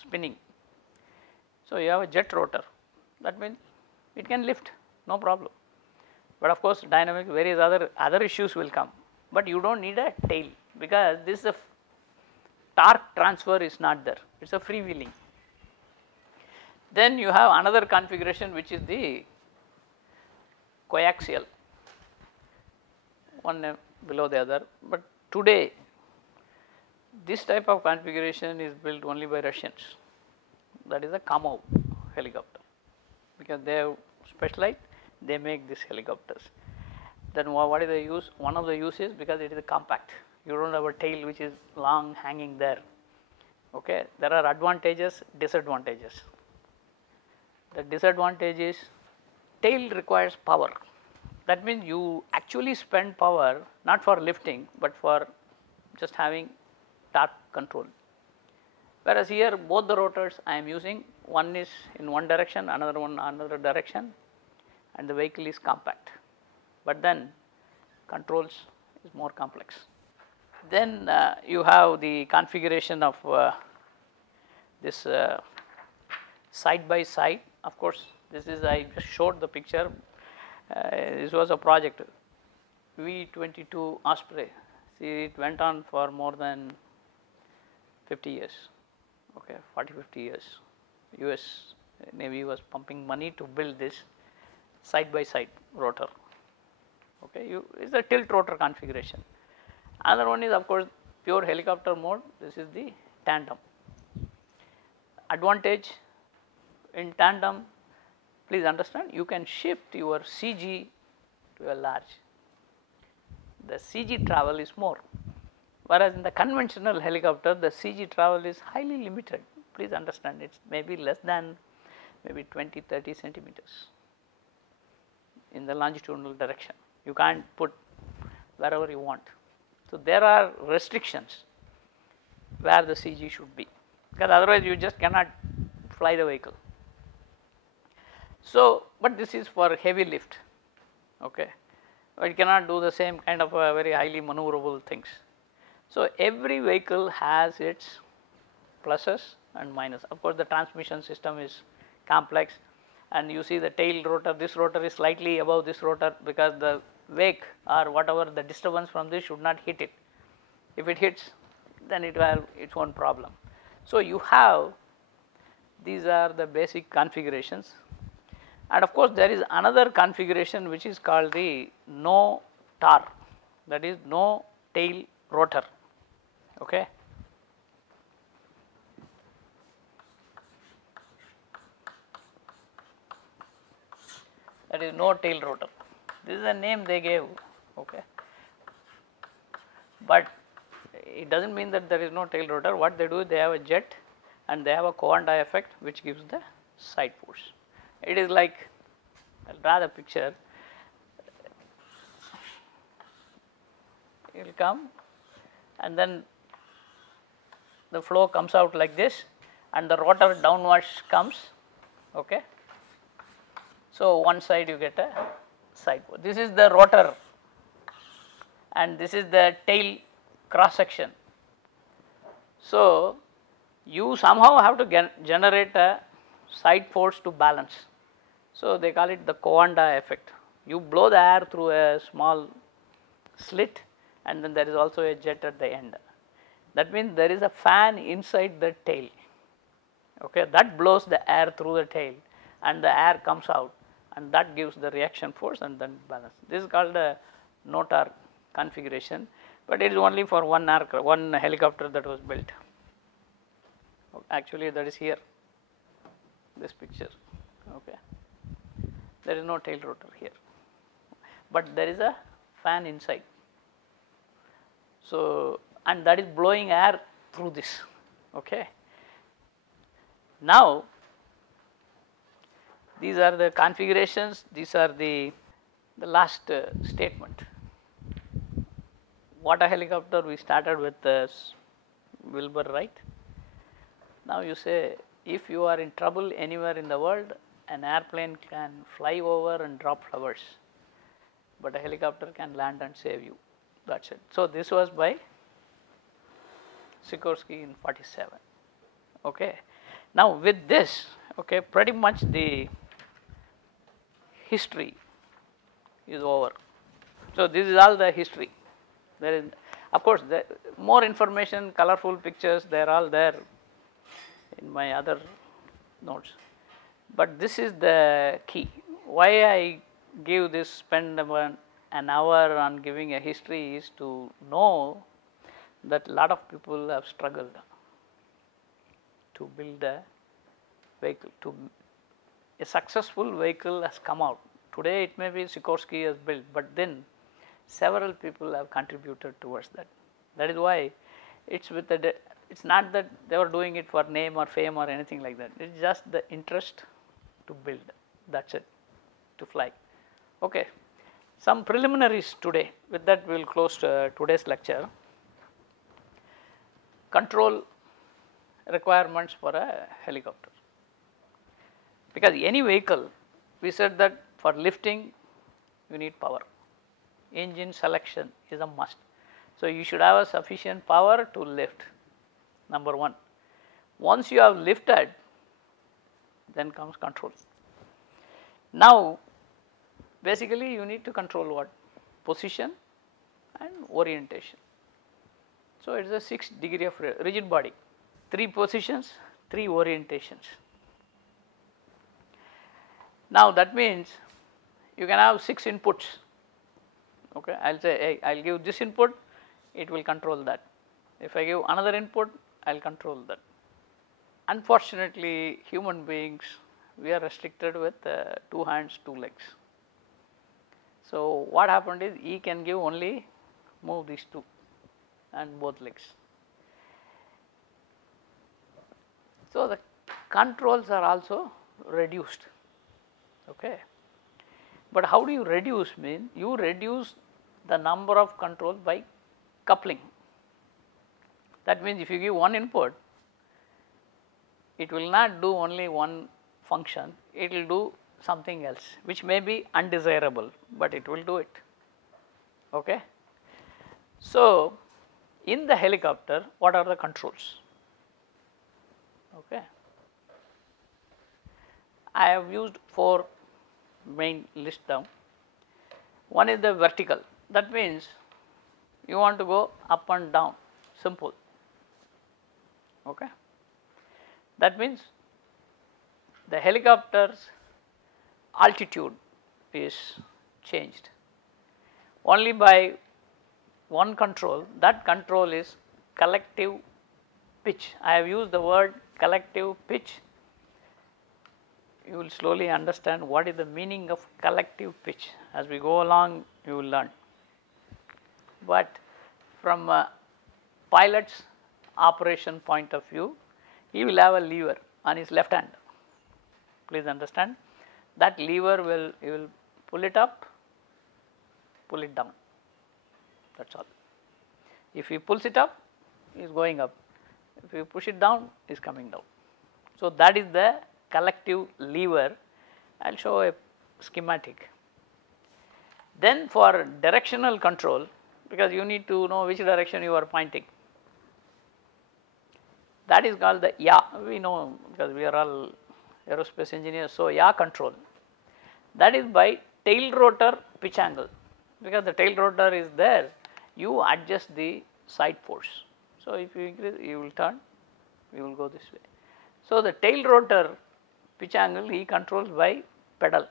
spinning. So you have a jet rotor. That means it can lift, no problem. But of course, dynamic various other issues will come. But you don't need a tail, because this is a torque transfer is not there. It's a freewheeling. Then you have another configuration which is the coaxial, one below the other. But today, this type of configuration is built only by Russians. That is a Kamov helicopter, because they have specialized, they make these helicopters. Then what is the use? One of the uses, because it is compact. You don't have a tail which is long hanging there. Okay. There are advantages, disadvantages. The disadvantage is tail requires power. That means you actually spend power not for lifting, but for just having torque control. Whereas here both the rotors I am using, one is in one direction, another one another direction, and the vehicle is compact. But then controls is more complex. Then you have the configuration of this side by side. Of course, this is, I just showed the picture. This was a project V-22 Osprey. See, it went on for more than 50 years, okay, 40-50 years. US Navy was pumping money to build this side by side rotor. Okay, it's a tilt rotor configuration. Another one is, of course, pure helicopter mode. This is the tandem. Advantage in tandem, please understand, you can shift your CG to a large. The CG travel is more, whereas in the conventional helicopter, the CG travel is highly limited. Please understand, it's maybe less than maybe 20-30 centimeters in the longitudinal direction. You can't put wherever you want. So there are restrictions where the CG should be, because otherwise you just cannot fly the vehicle. So, but this is for heavy lift, okay. It cannot do the same kind of very highly maneuverable things. So every vehicle has its pluses and minuses. Of course, the transmission system is complex, and you see the tail rotor, this rotor is slightly above this rotor, because the wake or whatever the disturbance from this should not hit it. If it hits, then it will have its own problem. So you have, these are the basic configurations. And of course, there is another configuration which is called the no tar, that is no tail rotor. Okay. That is no tail rotor. This is the name they gave, okay. But it does not mean that there is no tail rotor. What they do, they have a jet and they have a Coanda effect which gives the side force. It is like, I will draw the picture. It will come and then the flow comes out like this, and the rotor downwards comes, okay. So one side you get a side force. This is the rotor and this is the tail cross section. So you somehow have to generate a side force to balance. So they call it the Coanda effect. You blow the air through a small slit, and then there is also a jet at the end. That means there is a fan inside the tail, okay, that blows the air through the tail and the air comes out, and that gives the reaction force and then balance. This is called a no tar configuration, but it is only for one aircraft, one helicopter that was built. Actually, that is here, this picture. Okay, there is no tail rotor here, but there is a fan inside. So, and that is blowing air through this. Okay. Now, these are the configurations, these are the last statement. Water helicopter, we started with Wilbur, right? Now you say, if you are in trouble anywhere in the world, an airplane can fly over and drop flowers, but a helicopter can land and save you. That's it. So this was by Sikorsky in 47. Okay. Now with this, okay, pretty much the history is over. So this is all the history. There is, of course, more information, colorful pictures, they are all there in my other notes. But this is the key. Why I give this, spend an hour on giving a history is to know that a lot of people have struggled to build a vehicle. A successful vehicle has come out. Today it may be Sikorsky has built, but then several people have contributed towards that. That is why it's with the, it's not that they were doing it for name or fame or anything like that. It's just the interest to build. That's it, to fly. Okay. Some preliminaries today. With that, we will close today's lecture. Control requirements for a helicopter. Because any vehicle, we said that for lifting, you need power. Engine selection is a must. So you should have a sufficient power to lift, number one. Once you have lifted, then comes control. Now, basically you need to control what? Position and orientation. So it is a 6 degree of rigid body, 3 positions, 3 orientations. Now that means you can have 6 inputs. Okay, I'll say, hey, I'll give this input, it will control that. If I give another input, I'll control that. Unfortunately, human beings, we are restricted with 2 hands, 2 legs. So what happened is, he can give only move these 2 and both legs. So the controls are also reduced. Okay. But how do you reduce? Mean you reduce the number of controls by coupling. That means if you give one input, it will not do only one function, it will do something else which may be undesirable, but it will do it. Okay. So in the helicopter, what are the controls? Okay. I have used 4 main list down. One is the vertical. That means you want to go up and down, simple. Okay. That means the helicopter's altitude is changed only by one control. That control is collective pitch. I have used the word collective pitch. You will slowly understand what is the meaning of collective pitch. As we go along, you will learn. But from a pilot's operation point of view, he will have a lever on his left hand. Please understand. That lever he will pull it up, pull it down. That's all. If he pulls it up, he is going up. If you push it down, he is coming down. So that is the collective lever. I will show a schematic. Then for directional control, because you need to know which direction you are pointing, that is called the yaw. We know because we are all aerospace engineers. So yaw control, that is by tail rotor pitch angle. Because the tail rotor is there, you adjust the side force. So if you increase, you will turn, you will go this way. So the tail rotor pitch angle he controls by pedal.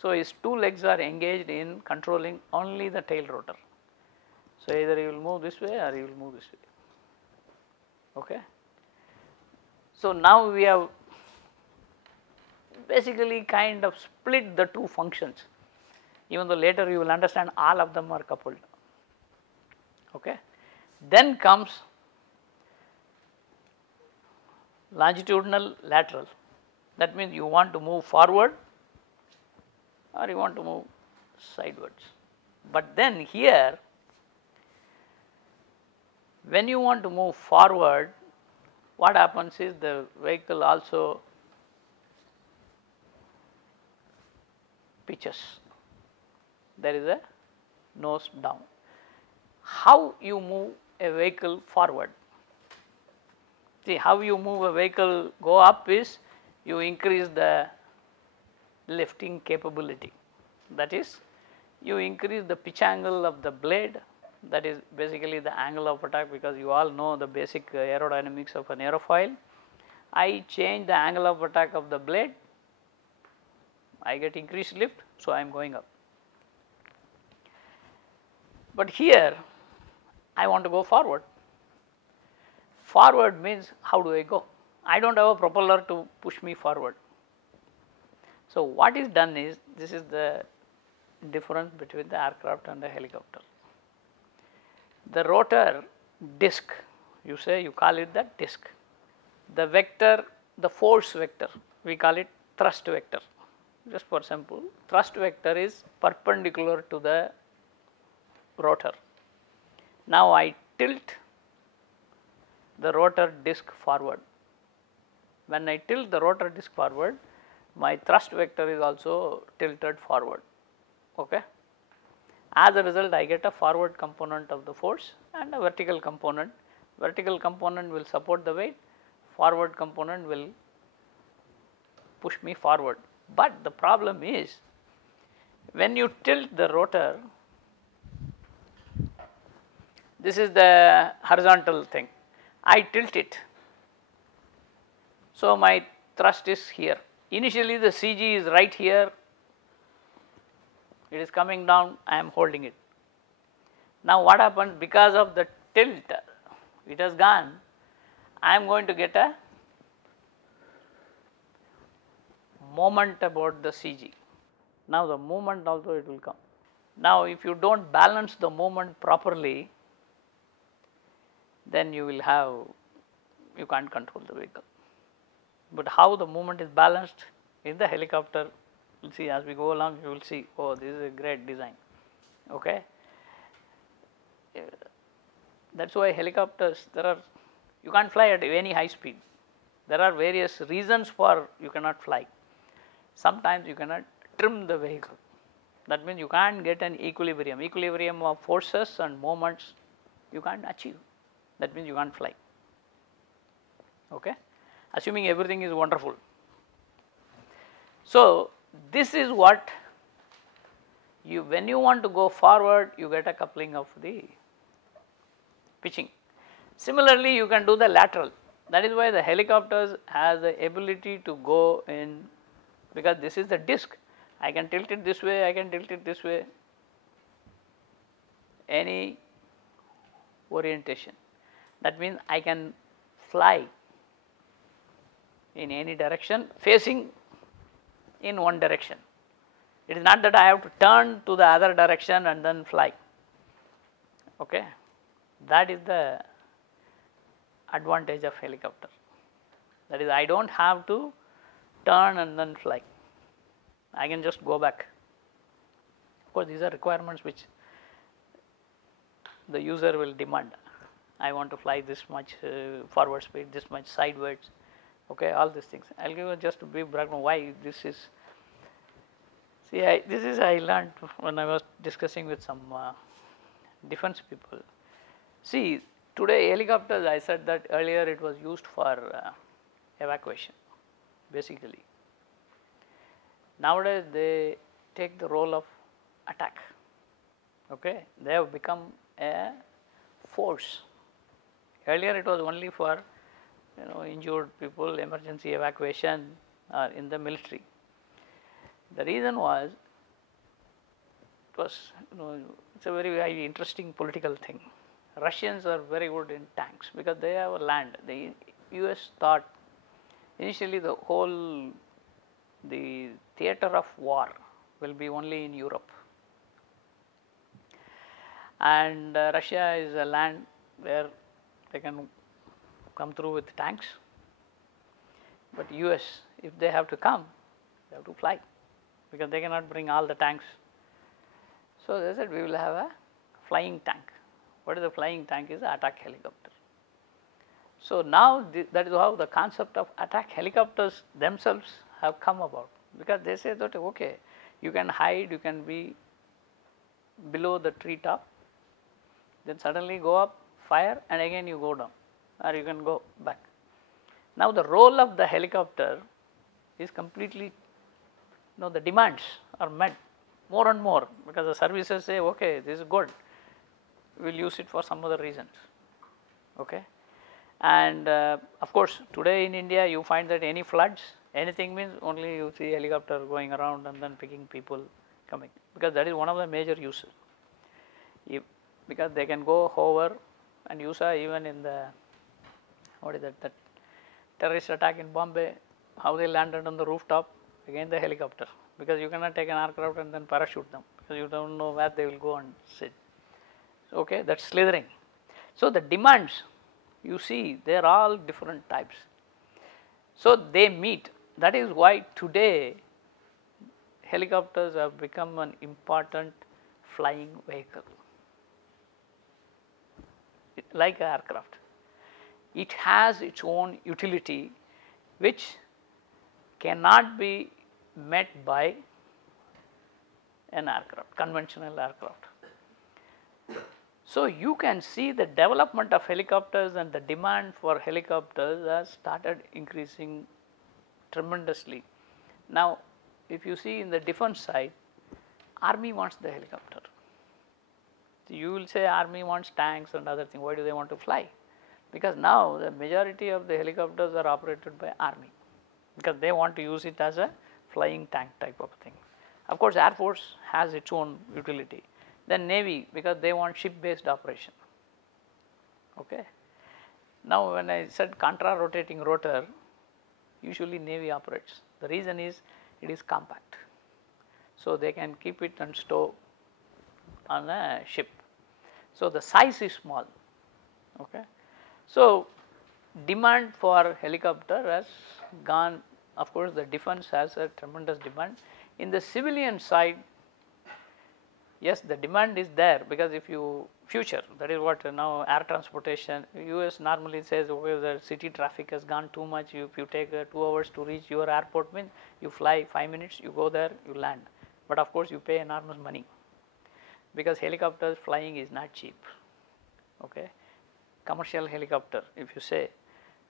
So his 2 legs are engaged in controlling only the tail rotor. So, either you will move this way or you will move this way. Okay. So, now we have basically kind of split the two functions, even though later you will understand all of them are coupled. Okay. Then comes longitudinal lateral. That means you want to move forward or you want to move sidewards. But then here, when you want to move forward, what happens is the vehicle also pitches. There is a nose down. How you move a vehicle forward? See, how you move a vehicle go up is you increase the lifting capability. That is, you increase the pitch angle of the blade, that is basically the angle of attack, because you all know the basic aerodynamics of an aerofoil. I change the angle of attack of the blade, I get increased lift, so I am going up. But here I want to go forward. Forward means how do I go? I do not have a propeller to push me forward. So, what is done is, this is the difference between the aircraft and the helicopter. The rotor disc, you call it the disc. The vector, the force vector, we call it thrust vector. Just for example, thrust vector is perpendicular to the rotor. Now, I tilt the rotor disc forward. When I tilt the rotor disc forward, my thrust vector is also tilted forward. Okay. As a result, I get a forward component of the force and a vertical component. Vertical component will support the weight, forward component will push me forward. But the problem is, when you tilt the rotor, this is the horizontal thing, I tilt it. So, my thrust is here. Initially the CG is right here, it is coming down, I am holding it. Now, what happens, because of the tilt, it has gone, I am going to get a moment about the CG. Now, the movement also it will come. Now, if you do not balance the movement properly, then you will have, you can't control the vehicle. But how the movement is balanced in the helicopter, you will see as we go along, you will see, oh, this is a great design. Okay. That is why helicopters, there are, you can't fly at any high speed. There are various reasons for you cannot fly. Sometimes you cannot trim the vehicle. That means you can't get an equilibrium. Equilibrium of forces and moments you can't achieve. That means you can't fly. Okay. Assuming everything is wonderful. So, this is what you, when you want to go forward, you get a coupling of the pitching. Similarly, you can do the lateral. That is why the helicopters has the ability to go in, because this is the disc. I can tilt it this way, I can tilt it this way, any orientation. That means I can fly in any direction facing in one direction. It is not that I have to turn to the other direction and then fly. Okay. That is the advantage of helicopter. That is, I do not have to turn and then fly. I can just go back. Of course, these are requirements which the user will demand. I want to fly this much forward speed, this much sideways. Okay, all these things. I will give you just a brief background why this is. See, this is I learned when I was discussing with some defense people. See, today helicopters, I said that earlier it was used for evacuation, basically. Nowadays they take the role of attack. Okay, they have become a force. Earlier it was only for injured people, emergency evacuation in the military. The reason was, it was it's a very interesting political thing. Russians are very good in tanks because they have land. The US thought initially the theater of war will be only in Europe, and Russia is a land where they can come through with tanks, but US, if they have to come, they have to fly because they cannot bring all the tanks. So they said we will have a flying tank. What is a flying tank? Is an attack helicopter. So now that is how the concept of attack helicopters themselves have come about, because they say that okay, you can hide, you can be below the tree top, then suddenly go up, fire, and again you go down, or you can go back. Now the role of the helicopter is completely, the demands are met more and more because the services say okay, this is good, we will use it for some other reasons. Okay. And of course, today in India you find that any floods, anything means only you see helicopter going around and then picking people coming, because that is one of the major uses. Because they can go hover, and you saw even in the, what is that terrorist attack in Bombay, how they landed on the rooftop, again the helicopter, because you cannot take an aircraft and then parachute them, because you don't know where they will go and sit. Okay, that's slithering. So the demands, you see, they are all different types. So they meet. That is why today helicopters have become an important flying vehicle, like an aircraft. It has its own utility which cannot be met by an aircraft, conventional aircraft. So you can see the development of helicopters and the demand for helicopters has started increasing tremendously. Now if you see in the defense side, army wants the helicopter. You will say army wants tanks and other things, why do they want to fly? Because now the majority of the helicopters are operated by army, because they want to use it as a flying tank type of thing. Of course Air Force has its own utility. Then Navy, because they want ship based operation. Okay. Now when I said contra rotating rotor, usually Navy operates. The reason is it is compact, so they can keep it and stow on a ship. So the size is small. Okay. So demand for helicopter has gone. Of course the defense has a tremendous demand. In the civilian side, yes, the demand is there, because if you future, that is what now air transportation, US normally says okay, the city traffic has gone too much, if you take 2 hours to reach your airport, means you fly 5 minutes, you go there, you land, but of course you pay enormous money, because helicopters flying is not cheap. Okay. Commercial helicopter, if you say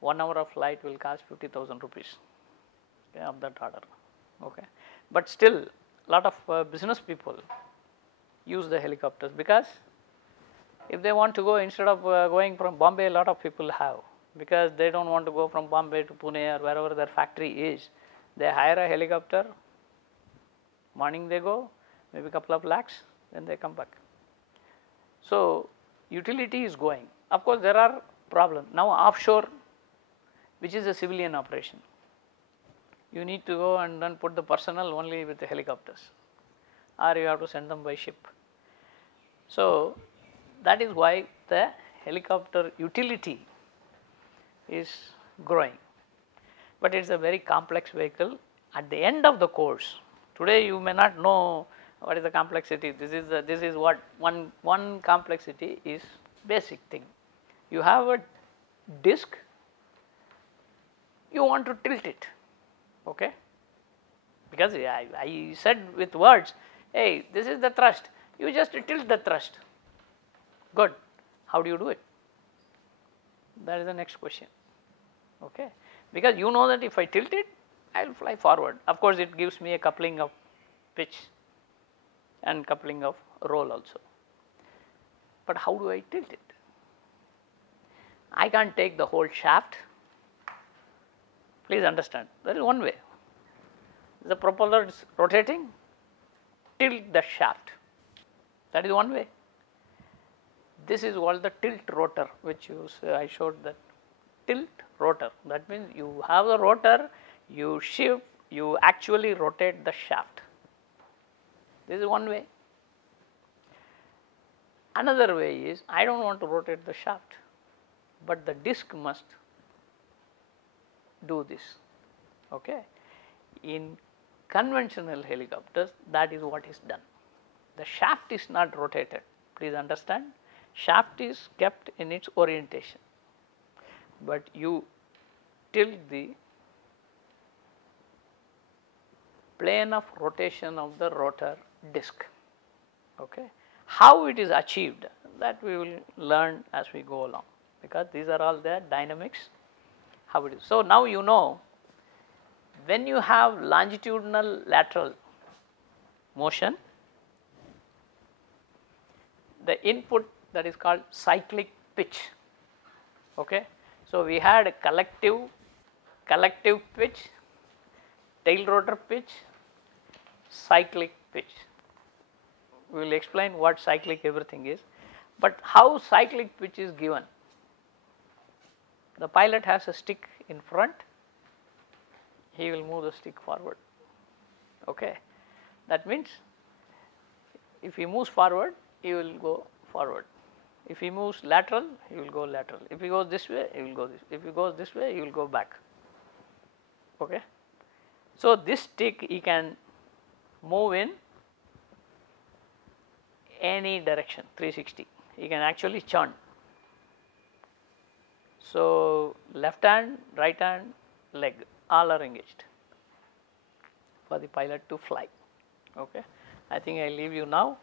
1 hour of flight will cost 50,000 rupees, okay, of that order. Okay. But still lot of business people use the helicopters, because if they want to go, instead of going from Bombay, a lot of people have, because they do not want to go from Bombay to Pune or wherever their factory is, they hire a helicopter, morning they go, maybe a couple of lakhs, then they come back. So utility is going. Of course there are problems. Now offshore, which is a civilian operation, you need to go and then put the personnel only with the helicopters, or you have to send them by ship. So that is why the helicopter utility is growing, but it is a very complex vehicle. At the end of the course, today you may not know what is the complexity. This is what one complexity is basic thing. You have a disc, you want to tilt it, okay, because I said with words, hey, this is the thrust, you just tilt the thrust, good, how do you do it? That is the next question. Okay, because you know that if I tilt it, I will fly forward. Of course it gives me a coupling of pitch and coupling of roll also, but how do I tilt it? I can't take the whole shaft. Please understand, there is one way. The propeller is rotating, tilt the shaft, that is one way. This is called the tilt rotor, which I showed that tilt rotor. That means you have the rotor, you shift, you actually rotate the shaft. This is one way. Another way is I do not want to rotate the shaft, but the disc must do this. Okay. In conventional helicopters, that is what is done. The shaft is not rotated, please understand. Shaft is kept in its orientation, but you tilt the plane of rotation of the rotor disc. Okay. How it is achieved, that we will learn as we go along, because these are all the dynamics, how it is. So, now you know when you have longitudinal lateral motion, the input that is called cyclic pitch. Okay. So, we had a collective pitch, tail rotor pitch, cyclic pitch. We will explain what cyclic everything is, but how cyclic pitch is given. The pilot has a stick in front, he will move the stick forward. Okay. That means if he moves forward, he will go forward. If he moves lateral, he will go lateral. If he goes this way, he will go this. If he goes this way, he will go back. Okay. So, this stick he can move in any direction, 360. He can actually churn. So, left hand, right hand, leg, all are engaged for the pilot to fly. Okay. I think I leave you now.